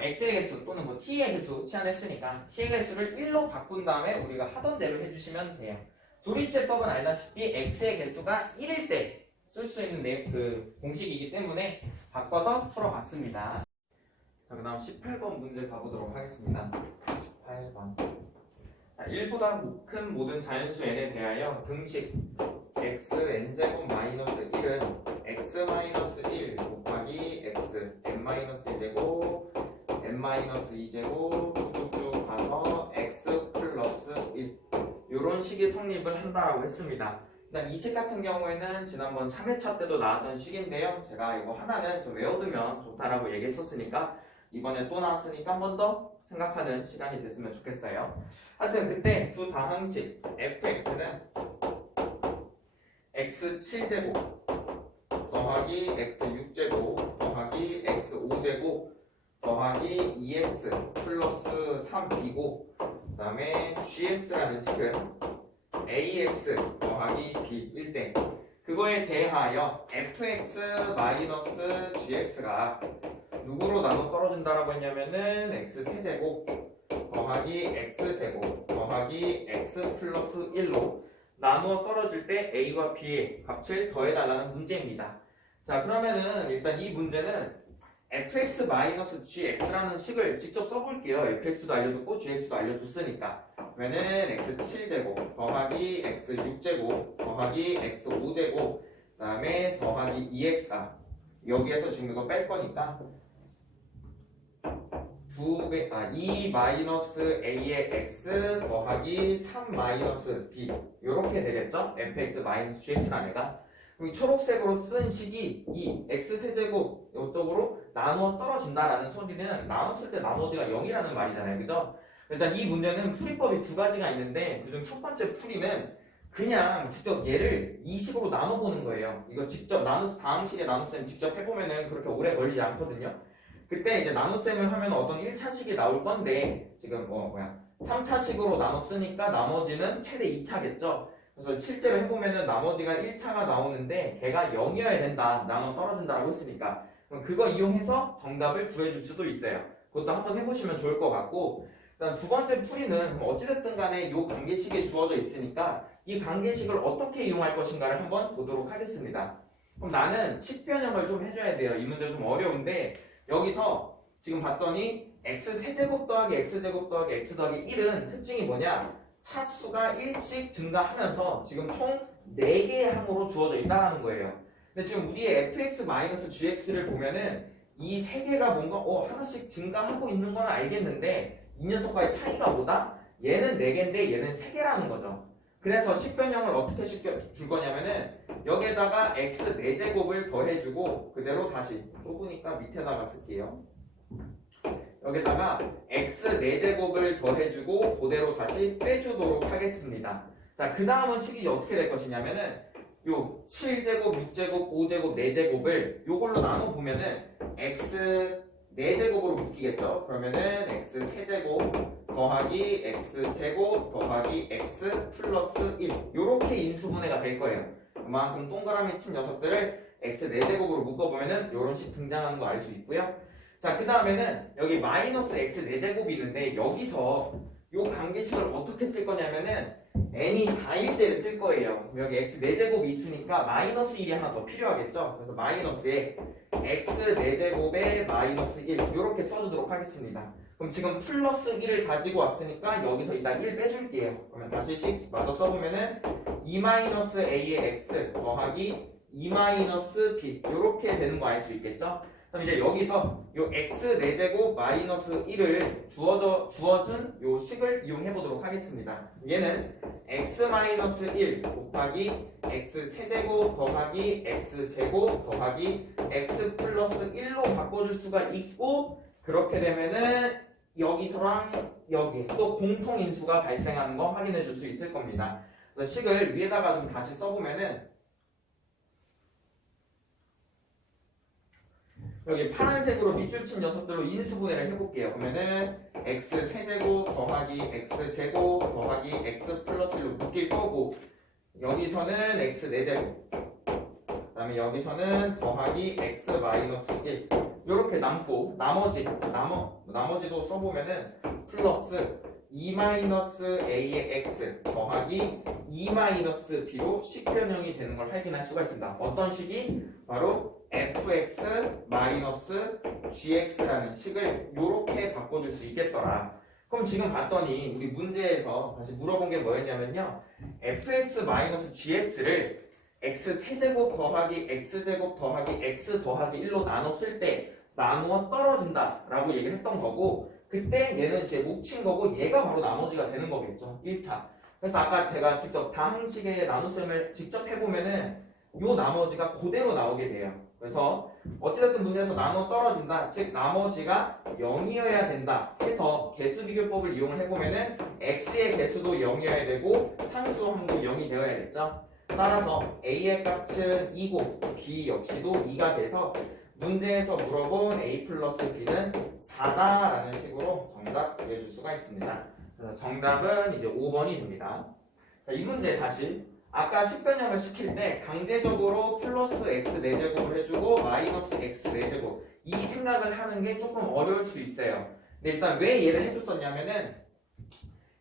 x의 개수 또는 뭐 t의 개수 치환했으니까 t의 개수를 1로 바꾼 다음에 우리가 하던 대로 해주시면 돼요. 조립제법은 알다시피 x의 개수가 1일 때 쓸 수 있는 그 공식이기 때문에 바꿔서 풀어봤습니다. 자, 그 다음 18번 문제 가보도록 하겠습니다. 18번 1보다 큰 모든 자연수 n에 대하여 등식 x n제곱 마이너스 1은 x 마이너스 1 곱하기 x n-1제곱 n-2제곱 쭉쭉 가서 x 플러스 1 이런 식의 성립을 한다라고 했습니다. 일단 이 식 같은 경우에는 지난번 3회차 때도 나왔던 식인데요. 제가 이거 하나는 좀 외워두면 좋다라고 얘기했었으니까 이번에 또 나왔으니까 한 번 더 생각하는 시간이 됐으면 좋겠어요. 하여튼 그때 두 다항식 fx는 x7제곱 더하기 x6제곱 더하기 x5제곱 더하기 2x 플러스 3이고 그 다음에 gx라는 식은 ax 더하기 b일 때 그거에 대하여 fx 마이너스 gx가 누구로 나눠 떨어진다라고 했냐면은 x세제곱 더하기 x제곱 더하기 x 플러스 1로 나누어 떨어질 때 a와 b의 값을 더해달라는 문제입니다. 자 그러면은 일단 이 문제는 fx-gx라는 식을 직접 써볼게요. fx도 알려줬고 gx도 알려줬으니까 그러면은 x7제곱 더하기 x6제곱 더하기 x5제곱 그 다음에 더하기 2x 여기에서 지금 이거 뺄 거니까 2 마이너스 a의 x 더하기 3 마이너스 b 요렇게 되겠죠? fx 마이너스 gx가 아니라 그럼 이 초록색으로 쓴 식이 이 x세제곱 이쪽으로 나누어 떨어진다라는 소리는 나눴을 때 나머지가 0이라는 말이잖아요. 그죠? 일단 이 문제는 풀이법이 두 가지가 있는데 그중 첫 번째 풀이는 그냥 직접 얘를 이 식으로 나눠보는 거예요. 이거 직접 다항식에 나눗셈 직접 해보면은 그렇게 오래 걸리지 않거든요. 그때 이제 나눗셈을 하면 어떤 1차식이 나올 건데 지금 3차식으로 나눴으니까 나머지는 최대 2차겠죠. 그래서 실제로 해보면은 나머지가 1차가 나오는데 걔가 0이어야 된다. 나눠 떨어진다라고 했으니까 그럼 그거 이용해서 정답을 구해줄 수도 있어요. 그것도 한번 해보시면 좋을 것 같고, 그다음 두 번째 풀이는 어찌됐든 간에 이 관계식이 주어져 있으니까 이 관계식을 어떻게 이용할 것인가를 한번 보도록 하겠습니다. 그럼 나는 식변형을 좀 해줘야 돼요. 이 문제 좀 어려운데 여기서 지금 봤더니 x세제곱 더하기 x제곱 더하기 x 더하기 1은 특징이 뭐냐? 차수가 1씩 증가하면서 지금 총 4개의 항으로 주어져 있다는 거예요. 근데 지금 우리의 fx-gx를 보면은 이 3개가 뭔가 하나씩 증가하고 있는 건 알겠는데 이 녀석과의 차이가 뭐다? 얘는 4개인데 얘는 3개라는 거죠. 그래서 식변형을 어떻게 줄 거냐면은 여기에다가 x 4제곱을 더해주고 그대로 다시 좁으니까 밑에다가 쓸게요. 여기다가 x 4제곱을 더해주고 그대로 다시 빼주도록 하겠습니다. 자, 그 다음은 식이 어떻게 될 것이냐면은 요 7제곱, 6제곱, 5제곱, 4제곱을 요걸로 나눠보면은 x 4제곱으로 묶이겠죠. 그러면은 x 세제곱 더하기 x 제곱 더하기 x 플러스 1 요렇게 인수분해가 될 거예요. 그만큼 동그라미 친 녀석들을 x 4제곱으로 묶어보면은 요런 식 등장하는 거 알 수 있고요. 자, 그 다음에는 여기 마이너스 x 4제곱이 있는데 여기서 요 관계식을 어떻게 쓸 거냐면은 n이 4일 때를 쓸 거예요. 여기 x 4제곱이 있으니까 마이너스 1이 하나 더 필요하겠죠. 그래서 마이너스에 x 4제곱에 마이너스 1 이렇게 써주도록 하겠습니다. 그럼 지금 플러스 1을 가지고 왔으니까 여기서 일단 1 빼줄게요. 그러면 다시 식 마저 써보면은 2-a의 x 더하기 2-b 이렇게 되는 거 알 수 있겠죠. 그럼 이제 여기서 요 x 4제곱 마이너스 1을 주어준 요 식을 이용해 보도록 하겠습니다. 얘는 x 마이너스 1 곱하기 x 세제곱 더하기 x 제곱 더하기 x 플러스 1로 바꿔줄 수가 있고 그렇게 되면은 여기서랑 여기 또 공통인수가 발생하는 거 확인해 줄 수 있을 겁니다. 그래서 식을 위에다가 좀 다시 써보면은 여기 파란색으로 밑줄 친 녀석들로 인수분해를 해볼게요. 그러면은 x 세제곱 더하기 x 제곱 더하기 x 플러스 1로 묶일 거고 여기서는 x 4제곱 그 다음에 여기서는 더하기 x 마이너스 1 요렇게 남고 나머지도 써보면은 플러스 2-a의 x 더하기 2-b로 식변형이 되는 걸 확인할 수가 있습니다. 어떤 식이? 바로 fx-gx라는 식을 이렇게 바꿔줄 수 있겠더라. 그럼 지금 봤더니 우리 문제에서 다시 물어본 게 뭐였냐면요. fx-gx를 x 세제곱 더하기 x제곱 더하기 x 더하기 1로 나눴을 때 나누어 떨어진다 라고 얘기를 했던 거고 그때 얘는 이제 몫인 거고 얘가 바로 나머지가 되는 거겠죠. 1차. 그래서 아까 제가 직접 다항식의 나눗셈을 직접 해보면은 요 나머지가 그대로 나오게 돼요. 그래서 어찌됐든 문제에서 나눠 떨어진다, 즉 나머지가 0이어야 된다 해서 개수비교법을 이용을 해보면은 x의 개수도 0이어야 되고 상수함도 0이 되어야겠죠. 따라서 a의 값은 2고 b 역시도 2가 돼서 문제에서 물어본 a 플러스 b는 4다라는 식으로 정답 구해줄 수가 있습니다. 그래서 정답은 이제 5번이 됩니다. 자, 이 문제 다시 아까 식변형을 시킬 때 강제적으로 플러스 x 4제곱을 해주고 마이너스 x 4제곱 이 생각을 하는 게 조금 어려울 수 있어요. 근데 일단 왜 얘를 해줬었냐면은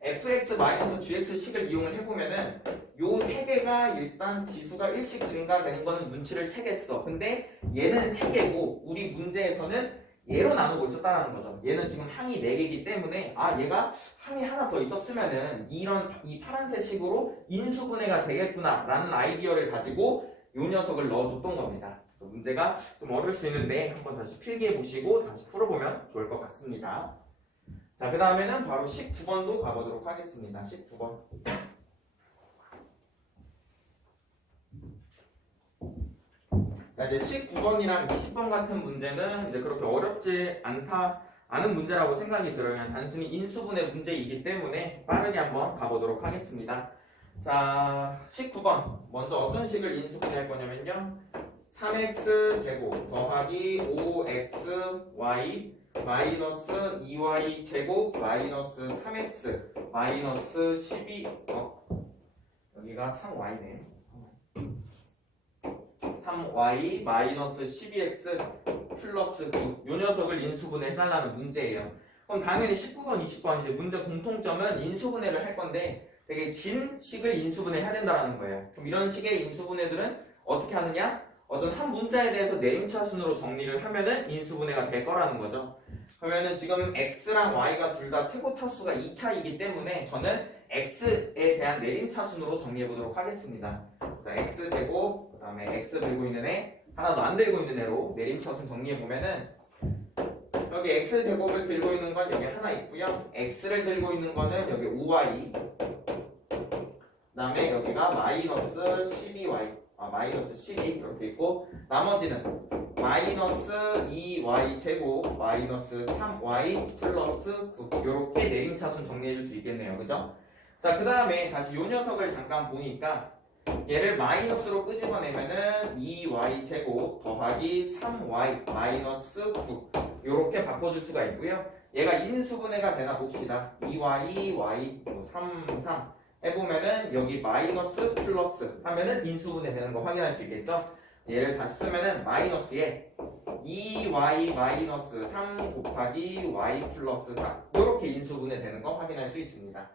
fx-gx 식을 이용을 해보면은 요 세 개가 일단 지수가 1씩 증가되는 거는 눈치를 채겠어. 근데 얘는 3개고 우리 문제에서는 얘로 나누고 있었다는 거죠. 얘는 지금 항이 4개이기 때문에 얘가 항이 하나 더 있었으면은 이 파란색 식으로 인수분해가 되겠구나 라는 아이디어를 가지고 요 녀석을 넣어줬던 겁니다. 그래서 문제가 좀 어려울 수 있는데 한번 다시 필기해 보시고 다시 풀어보면 좋을 것 같습니다. 자, 그 다음에는 바로 19번도 가보도록 하겠습니다. 19번. 자, 이제 19번이랑 20번 같은 문제는 이제 그렇게 어렵지 않은 문제라고 생각이 들어요. 그냥 단순히 인수분해 문제이기 때문에 빠르게 한번 가보도록 하겠습니다. 자, 19번. 먼저 어떤 식을 인수분해할 거냐면요. 3x 제곱 더하기 5xy 마이너스 2y 제곱 마이너스 3x 마이너스 12 여기가 3y네. 3y 마이너스 12x 플러스 9. 요 녀석을 인수분해 해달라는 문제예요. 그럼 당연히 19번, 20번 이제 문제 공통점은 인수분해를 할 건데 되게 긴 식을 인수분해 해야 된다는 거예요. 그럼 이런 식의 인수분해들은 어떻게 하느냐? 어떤 한 문자에 대해서 내림차순으로 정리를 하면은 인수분해가 될 거라는 거죠. 그러면은 지금 x랑 y가 둘 다 최고차수가 2차이기 때문에 저는 x에 대한 내림차순으로 정리해 보도록 하겠습니다. 그래서 x제곱, 그 다음에 x 들고 있는 애, 하나도 안 들고 있는 애로 내림차순 정리해 보면은 여기 x제곱을 들고 있는 건 여기 하나 있고요. x를 들고 있는 거는 여기 5y, 그 다음에 여기가 마이너스 12y, 마이너스 12 이렇게 있고, 나머지는 마이너스 2y 제곱 마이너스 3y 플러스 9 이렇게 내림차순 정리해 줄 수 있겠네요. 그죠? 자, 그 다음에 다시 요 녀석을 잠깐 보니까 얘를 마이너스로 끄집어내면은 2y 제곱 더하기 3y 마이너스 9 이렇게 바꿔줄 수가 있고요. 얘가 인수분해가 되나 봅시다. 2y, y, 3, 3 해보면은 여기 마이너스 플러스 하면은 인수분해 되는 거 확인할 수 있겠죠? 얘를 다시 쓰면은 마이너스에 2y 마이너스 3 곱하기 y 플러스 4 이렇게 인수분해 되는 거 확인할 수 있습니다.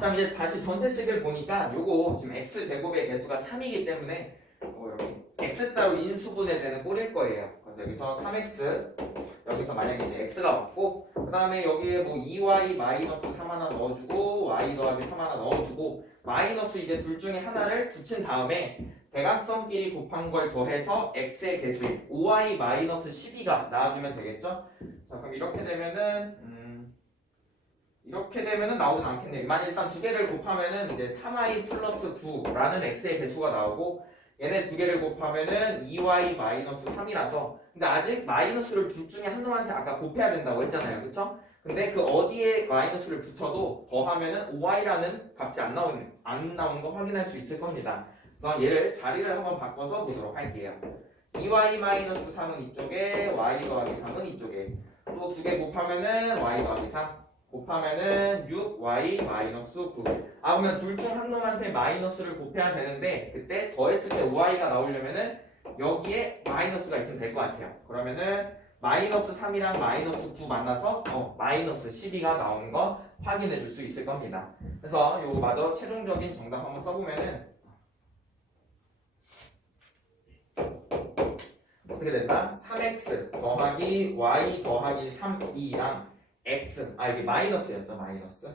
자, 이제 다시 전체식을 보니까 요거 지금 x제곱의 개수가 3이기 때문에 이렇게 x자로 in수분해 되는 꼴일 거예요. 그래서 여기서 3x, 여기서 만약에 이제 x가 왔고, 그 다음에 여기에 뭐 2y 마이너스 3 하나 넣어주고 y 더하기 3 하나 넣어주고, 마이너스 이제 둘 중에 하나를 붙인 다음에 대각선끼리 곱한 걸 더해서 x의 개수인 5y 마이너스 12가 나와주면 되겠죠? 자, 그럼 이렇게 되면은 나오진 않겠네요. 만약 일단 두 개를 곱하면은 이제 3y 플러스 9라는 x의 개수가 나오고, 얘네 두 개를 곱하면은 2y 마이너스 3이라서, 근데 아직 마이너스를 둘 중에 한 놈한테 아까 곱해야 된다고 했잖아요. 그쵸? 근데 그 어디에 마이너스를 붙여도 더하면은 5y라는 값이 안 나오는 거 확인할 수 있을 겁니다. 그래서 얘를 자리를 한번 바꿔서 보도록 할게요. 2y 마이너스 3은 이쪽에, y 더하기 3은 이쪽에. 또 두 개 곱하면은 y 더하기 3. 곱하면은 6y 마이너스 9. 그러면 둘 중 한 놈한테 마이너스를 곱해야 되는데 그때 더했을 때 5y가 나오려면은 여기에 마이너스가 있으면 될 것 같아요. 그러면은 마이너스 3이랑 마이너스 9 만나서 마이너스 12가 나오는 거 확인해 줄 수 있을 겁니다. 그래서 요거 마저 최종적인 정답 한번 써보면은 어떻게 된다? 3x 더하기 y 더하기 3이랑 x, 이게 마이너스였죠. 마이너스.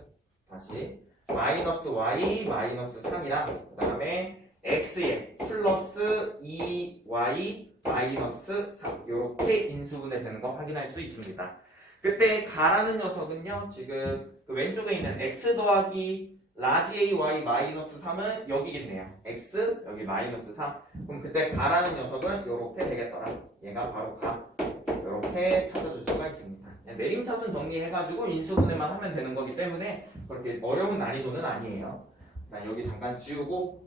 다시 마이너스 y 마이너스 3이랑 그 다음에 x에 플러스 2y 마이너스 3 이렇게 인수분해 되는 거 확인할 수 있습니다. 그때 가라는 녀석은요, 지금 그 왼쪽에 있는 x 더하기 라지 ay 마이너스 3은 여기겠네요. x 여기 마이너스 3. 그럼 그때 가라는 녀석은 이렇게 되겠더라. 얘가 바로 가. 이렇게 찾아줄 수가 있습니다. 내림차순 정리해가지고 인수분해만 하면 되는 거기 때문에 그렇게 어려운 난이도는 아니에요. 자, 여기 잠깐 지우고,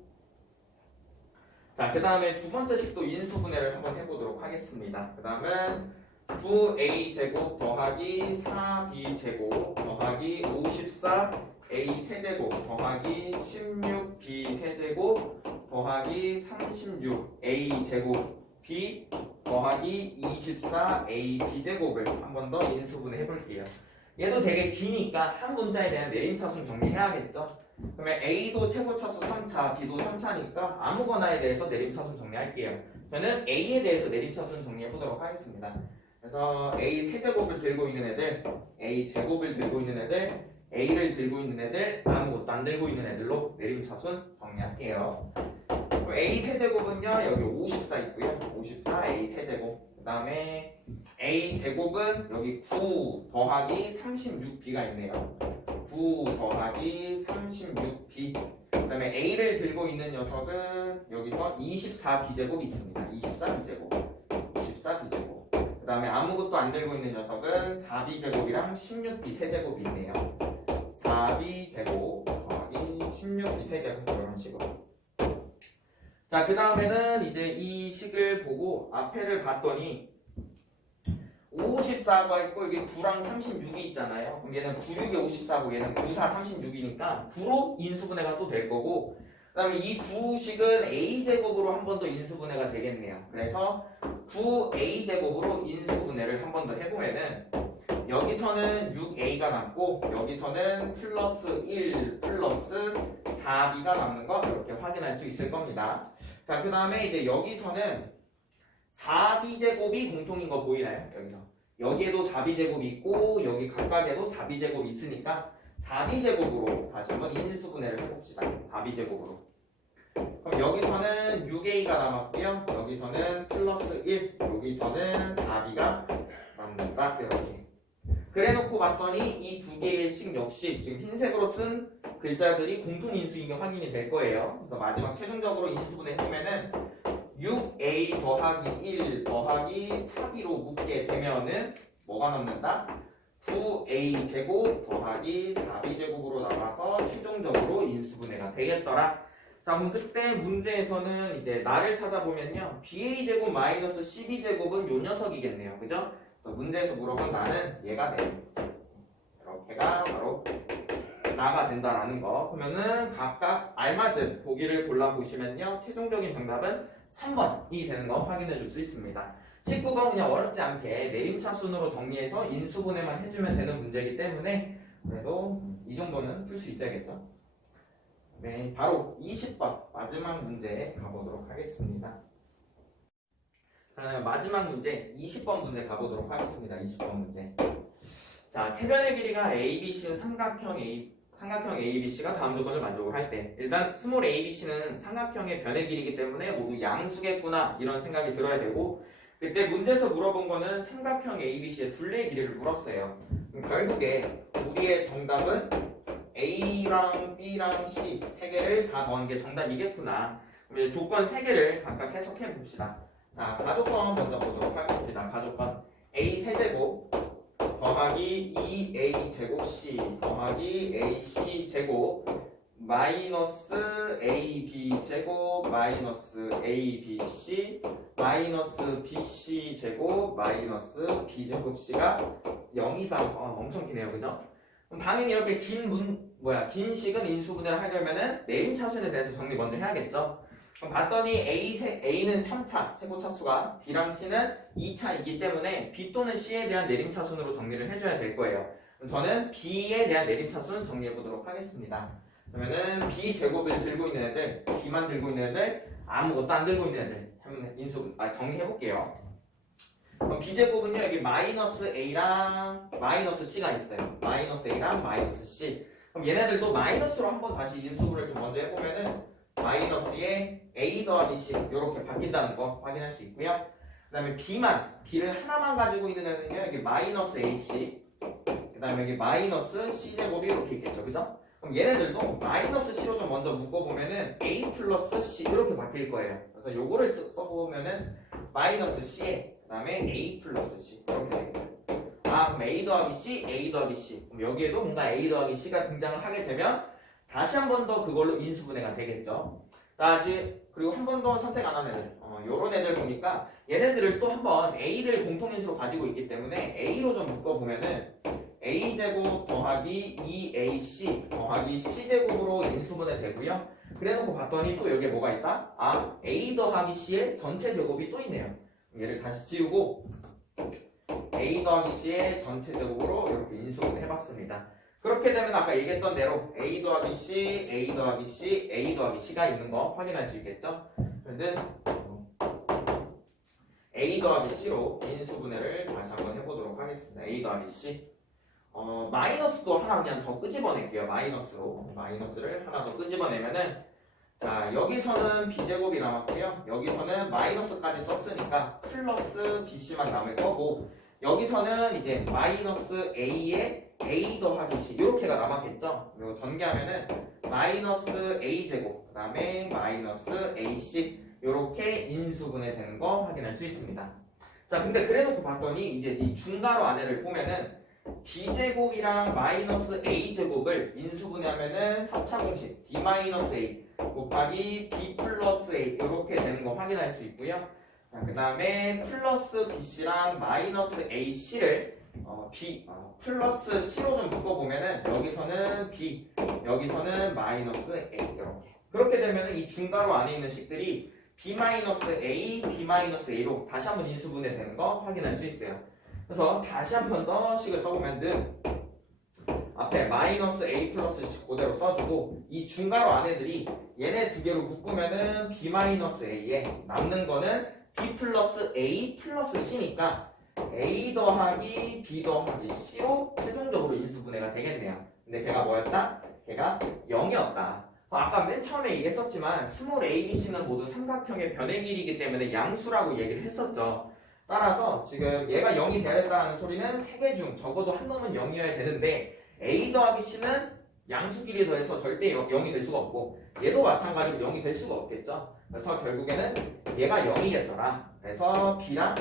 자, 그 다음에 두 번째 식도 인수분해를 한번 해보도록 하겠습니다. 그 다음은 9a제곱 더하기 4b제곱 더하기 54a 세제곱 더하기 16b 세제곱 더하기 36a 제곱 b 더하기 24a b제곱을 한 번 더 인수분해 해볼게요. 얘도 되게 기니까 한 문자에 대한 내림차순 정리해야겠죠. 그러면 a도 최고차수 3차, b도 3차니까 아무거나에 대해서 내림차순 정리할게요. 저는 a에 대해서 내림차순 정리해보도록 하겠습니다. 그래서 a 세제곱을 들고 있는 애들, a 제곱을 들고 있는 애들, a를 들고 있는 애들, 아무것도 안 들고 있는 애들로 내림차순 정리할게요. a 세제곱은요, 여기 54 있고요. 54 a 세제곱. 그 다음에 a 제곱은 여기 9 더하기 36b가 있네요. 9 더하기 36b. 그 다음에 a를 들고 있는 녀석은 여기서 24b제곱이 있습니다. 24b제곱. 24b제곱. 그 다음에 아무것도 안 들고 있는 녀석은 4b제곱이랑 16b 세제곱이 있네요. 4b제곱 더하기 16b 세제곱. 이런 식으로. 자, 그 다음에는 이제 이 식을 보고 앞에를 봤더니 54가 있고 여기 9랑 36이 있잖아요. 그럼 얘는 96에 54고 얘는 94, 36이니까 9로 인수분해가 또 될 거고, 그다음에 이 두 식은 a제곱으로 한 번 더 인수분해가 되겠네요. 그래서 9a제곱으로 인수분해를 한 번 더 해보면은 여기서는 6a가 남고 여기서는 플러스 1 플러스 4b가 남는 거 이렇게 확인할 수 있을 겁니다. 자, 그 다음에 이제 여기서는 4b제곱이 공통인 거 보이나요? 여기서 여기에도 4b제곱이 있고 여기 각각에도 4b제곱이 있으니까 4b제곱으로 다시 한번 인수분해를 해봅시다. 4b제곱으로. 그럼 여기서는 6a가 남았고요. 여기서는 플러스 1, 여기서는 4b가 남는다. 이렇게. 그래놓고 봤더니 이 두 개의 식 역시 지금 흰색으로 쓴 글자들이 공통인수인 게 확인이 될 거예요. 그래서 마지막 최종적으로 인수분해 해보면은 6a 더하기 1 더하기 4b로 묶게 되면은 뭐가 남는다? 9a 제곱 더하기 4b 제곱으로 나와서 최종적으로 인수분해가 되겠더라. 자, 그럼 그때 문제에서는 이제 나를 찾아보면요, ba 제곱 마이너스 12 제곱은 요 녀석이겠네요, 그죠? 그래서 문제에서 물어본 나는 얘가 돼요. 이렇게가 바로 나가 된다라는 거. 그러면은 각각 알맞은 보기를 골라 보시면요, 최종적인 정답은 3번이 되는 거 확인해 줄 수 있습니다. 19번 그냥 어렵지 않게 내림차순으로 정리해서 인수분해만 해주면 되는 문제이기 때문에 그래도 이 정도는 풀 수 있어야겠죠. 네, 바로 20번 마지막 문제 가보도록 하겠습니다. 자, 마지막 문제 20번 문제 가보도록 하겠습니다. 20번 문제. 자, 세변의 길이가 ABC는 삼각형 ABC가 다음 조건을 만족을 할 때, 일단 스몰 ABC는 삼각형의 변의 길이기 때문에 모두 양수겠구나 이런 생각이 들어야 되고, 그때 문제에서 물어본 거는 삼각형 ABC의 둘레의 길이를 물었어요. 결국에 우리의 정답은 A랑 B랑 C 세 개를 다 더한 게 정답이겠구나. 이제 조건 세 개를 각각 해석해 봅시다. 자, 가족권 먼저 보도록 하겠습니다. 가족권 A 세제곱 더하기 2A 제곱 C 더하기 AC 제곱 마이너스 AB 제곱 마이너스 ABC 마이너스 BC 제곱 마이너스 B 제곱 C가 0이다. 엄청 기네요, 그죠? 그럼 당연히 이렇게 긴 식은 인수분해를 하려면은 내림차순에 대해서 정리 먼저 해야겠죠. 그럼 봤더니 A는 3차 최고차수가 B랑 C는 2차이기 때문에 B 또는 C에 대한 내림차순으로 정리를 해줘야 될 거예요. 그럼 저는 B에 대한 내림차순 정리해 보도록 하겠습니다. 그러면은 B 제곱을 들고 있는 애들, B만 들고 있는 애들, 아무것도 안 들고 있는 애들 한번 정리해 볼게요. 그럼 B 제곱은요, 여기 마이너스 A랑 마이너스 C가 있어요. 마이너스 A랑 마이너스 C. 그럼 얘네들도 마이너스로 한번 다시 인수분해를 좀 먼저 해보면은 마이너스에 A 더하기 C 이렇게 바뀐다는 거 확인할 수 있고요. 그 다음에 B를 하나만 가지고 있는 애는요, 여기 마이너스 AC, 그 다음에 여기 마이너스 C 제곱이 이렇게 있겠죠, 그죠? 그럼 얘네들도 마이너스 C로 좀 먼저 묶어보면은 A 플러스 C 이렇게 바뀔 거예요. 그래서 요거를 써보면은 마이너스 C에 그 다음에 A 플러스 C 이렇게 되겠죠. 그럼 A 더하기 C, A 더하기 C. 그럼 여기에도 뭔가 A 더하기 C가 등장을 하게 되면 다시 한 번 더 그걸로 인수분해가 되겠죠. 그리고 한 번 더 선택 안 한 애들, 요런 애들 보니까 얘네들을 또 한 번 A를 공통인수로 가지고 있기 때문에 A로 좀 묶어보면은 A제곱 더하기 2AC 더하기 C제곱으로 인수분해 되고요. 그래놓고 봤더니 또 여기에 뭐가 있다? A 더하기 C의 전체 제곱이 또 있네요. 얘를 다시 지우고 A 더하기 C의 전체 제곱으로 이렇게 인수분해 해봤습니다. 그렇게 되면 아까 얘기했던 대로 A 더하기 C, A 더하기 C, A 더하기 C가 있는 거 확인할 수 있겠죠? 그러면 A 더하기 C로 인수분해를 다시 한번 해보도록 하겠습니다. A 더하기 C. 마이너스도 하나 그냥 더 끄집어낼게요. 마이너스를 하나 더 끄집어내면은, 자, 여기서는 B제곱이 남았고요. 여기서는 마이너스까지 썼으니까 플러스 BC만 남을 거고, 여기서는 이제 마이너스 A에 A 더하기 C 이렇게가 남았겠죠. 이거 전개하면은 마이너스 A 제곱 그 다음에 마이너스 AC 이렇게 인수분해 되는 거 확인할 수 있습니다. 자, 근데 그래놓고 봤더니 이제 이 중괄호 안에를 보면은 B 제곱이랑 마이너스 A 제곱을 인수분해하면은 합차 공식 B 마이너스 A 곱하기 B 플러스 A 이렇게 되는 거 확인할 수 있고요. 자, 그 다음에 플러스 BC랑 마이너스 AC를 플러스 C로 좀 묶어보면은 여기서는 B, 여기서는 마이너스 A 이렇게 그렇게 되면 이 중괄호 안에 있는 식들이 b-a, b-a로 다시 한번 인수분해 되는 거 확인할 수 있어요. 그래서 다시 한 번 더 식을 써보면 앞에 마이너스 a 플러스 식 그대로 써주고 이 중괄호 안에들이 얘네 두 개로 묶으면은 b-a에 남는 거는 b 플러스 a 플러스 c니까 a 더하기 b 더하기 c로 최종적으로 인수분해가 되겠네요. 근데 걔가 뭐였다? 걔가 0이었다. 아까 맨 처음에 얘기했었지만 스몰 a, b, c는 모두 삼각형의 변의 길이기 때문에 양수라고 얘기를 했었죠. 따라서 지금 얘가 0이 돼야 된다는 소리는 3개 중 적어도 한 놈은 0이어야 되는데 a 더하기 c는 양수끼리 더해서 절대 0이 될 수가 없고 얘도 마찬가지로 0이 될 수가 없겠죠. 그래서 결국에는 얘가 0이겠더라. 그래서 b랑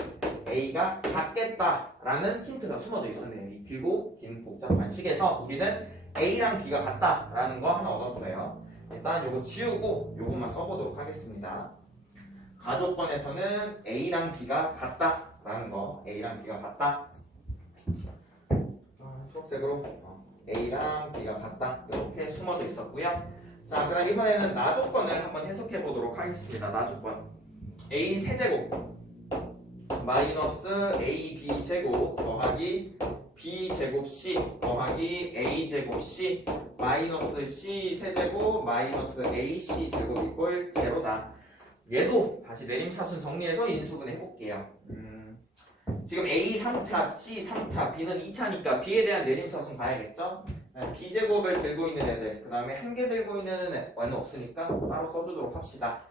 a가 같겠다라는 힌트가 숨어져 있었네요. 이 길고 긴 복잡한 식에서 우리는 a랑 b가 같다라는 거 하나 얻었어요. 일단 요거 지우고 요것만 써보도록 하겠습니다. 가족권에서는 a랑 b가 같다라는 거, a랑 b가 같다. 초록색으로 a랑 b가 같다 이렇게 숨어져 있었고요. 자, 그럼 이번에는 나조건을 한번 해석해 보도록 하겠습니다. 나조건 a 세제곱 마이너스 ab 제곱 더하기 b제곱 c 더하기 a제곱 c 마이너스 c 세제곱 마이너스 ac 제곱 이꼴 제로다. 얘도 다시 내림차순 정리해서 인수분해 해볼게요. 지금 a 3차, c 3차, b는 2차니까 b에 대한 내림차순 봐야겠죠? b제곱을 들고 있는 애들, 그 다음에 한 개 들고 있는 애는 없으니까 따로 써주도록 합시다.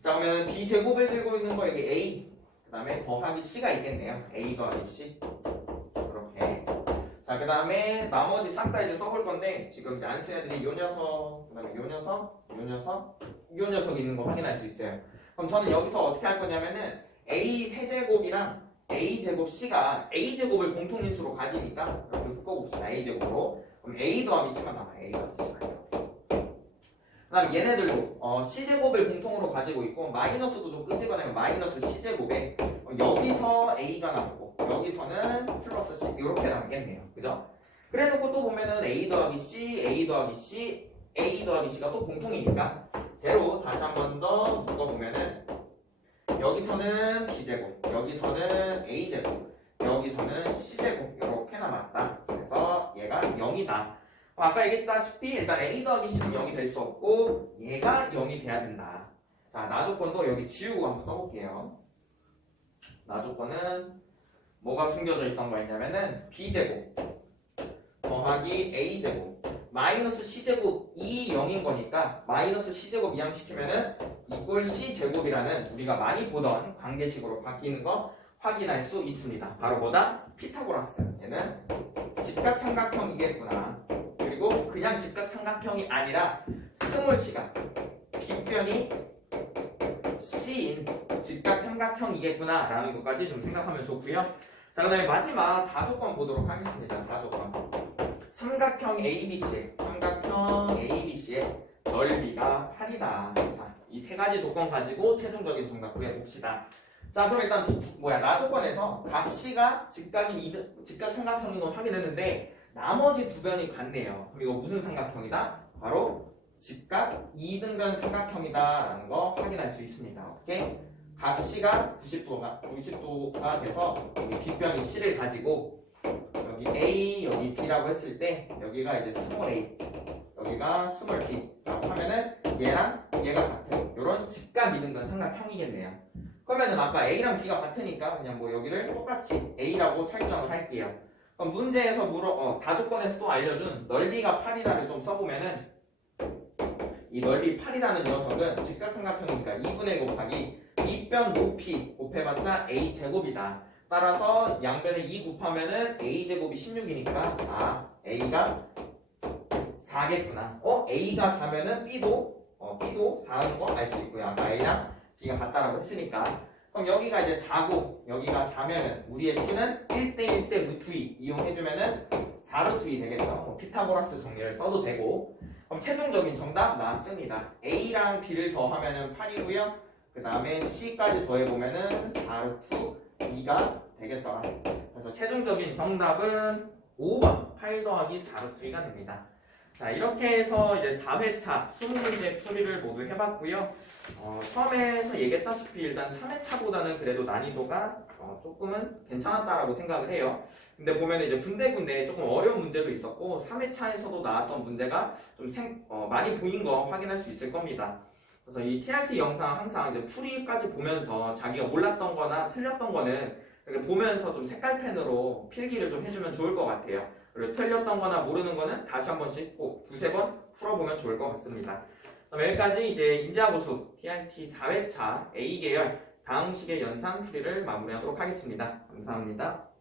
자, 그러면 b제곱을 들고 있는 거 여기 a, 그 다음에 더하기 c가 있겠네요. a 더하기 c 이렇게. 자, 그 다음에 나머지 싹 다 이제 써볼 건데 지금 이제 안 쓴 애들이 요 녀석, 그 다음에 요 녀석, 요 녀석, 요 녀석 있는 거 확인할 수 있어요. 그럼 저는 여기서 어떻게 할 거냐면은 a 세제곱이랑 a제곱 c가 a제곱을 공통인수로 가지니까 이렇게 묶어봅시다. a제곱으로. 그럼 a 더하기 c만 남아요. a 더하기 c만 이렇게. 그 다음 얘네들도 c제곱을 공통으로 가지고 있고 마이너스도 좀 끄집어내면 마이너스 c제곱에 여기서 a가 남고 여기서는 플러스 c 이렇게 남겠네요. 그죠? 그래놓고 또 보면은 a 더하기 c, a 더하기 c, a 더하기 c가 또 공통이니까 제로 다시 한 번 더 묶어보면은 여기서는 b제곱, 여기서는 a제곱, 여기서는 c제곱 이렇게 남았다. 그래서 얘가 0이다. 아까 얘기했다시피 일단 a 더하기 c는 0이 될 수 없고 얘가 0이 돼야 된다. 자, 나조건도 여기 지우고 한번 써볼게요. 나조건은 뭐가 숨겨져 있던 거였냐면은 b제곱 더하기 a제곱 마이너스 c제곱이 0인 거니까 마이너스 c제곱 이항시키면은 이꼴 c제곱이라는 우리가 많이 보던 관계식으로 바뀌는 거 확인할 수 있습니다. 바로 뭐다? 피타고라스. 얘는 직각삼각형이겠구나. 그리고 그냥 직각삼각형이 아니라 스몰 c가 빗변이 c인 직각삼각형이겠구나 라는 것까지 좀 생각하면 좋고요. 자, 그 다음에 마지막 다조건 보도록 하겠습니다. 다조건 삼각형 ABC의 넓이가 8이다. 자, 이 세 가지 조건 가지고 최종적인 정답 구해봅시다. 자, 그럼 일단 나조건에서 각 C가 직각삼각형인 건 확인했는데 나머지 두 변이 같네요. 그리고 무슨 삼각형이다? 바로 직각 2등변 삼각형이다 라는 거 확인할 수 있습니다. 어떻게? 각 C가 90도가 돼서 여기 빗변이 C를 가지고 여기 A, 여기 B라고 했을 때 여기가 이제 스몰 a, 여기가 스몰 b라고 하면은 얘랑 얘가 같은 이런 직각 이등변 삼각형이겠네요. 그러면은 아까 A랑 B가 같으니까 그냥 뭐 여기를 똑같이 A라고 설정을 할게요. 그럼 문제에서 다조건에서 또 알려준 넓이가 8이다를 좀 써보면은 이 넓이 8이라는 녀석은 직각삼각형이니까 2분의 곱하기 윗변 높이 곱해봤자 a제곱이다. 따라서 양변을 2 곱하면은 a제곱이 16이니까 a가 4겠구나. a가 4면은 b도 4인 거 알 수 있고요. 아까 a랑 b가 같다라고 했으니까. 그럼 여기가 이제 4고 여기가 4면은 우리의 c는 1대 1대 루트 2 이용해주면은 4루트 2 되겠죠. 피타고라스 정리를 써도 되고. 그럼 최종적인 정답 나왔습니다. a랑 b를 더하면은 8이고요. 그 다음에 c까지 더해보면은 4루트 2가 되겠더라. 그래서 최종적인 정답은 5번 8 더하기 4루트 2가 됩니다. 자, 자, 이렇게 해서 이제 4회차 20문제 풀이를 모두 해봤고요. 처음에서 얘기했다시피 일단 3회차보다는 그래도 난이도가 조금은 괜찮았다라고 생각을 해요. 근데 보면 이제 군데군데 조금 어려운 문제도 있었고 3회차에서도 나왔던 문제가 좀 많이 보인 거 확인할 수 있을 겁니다. 그래서 이 TRT 영상 항상 이제 풀이까지 보면서 자기가 몰랐던 거나 틀렸던 거는 이렇게 보면서 좀 색깔펜으로 필기를 좀 해주면 좋을 것 같아요. 그리고 틀렸던 거나 모르는 거는 다시 한 번씩 꼭 두세 번 풀어보면 좋을 것 같습니다. 그럼 여기까지 이제 인자고수 TRT 4회차 A계열 다음식의 연산 풀이를 마무리하도록 하겠습니다. 감사합니다.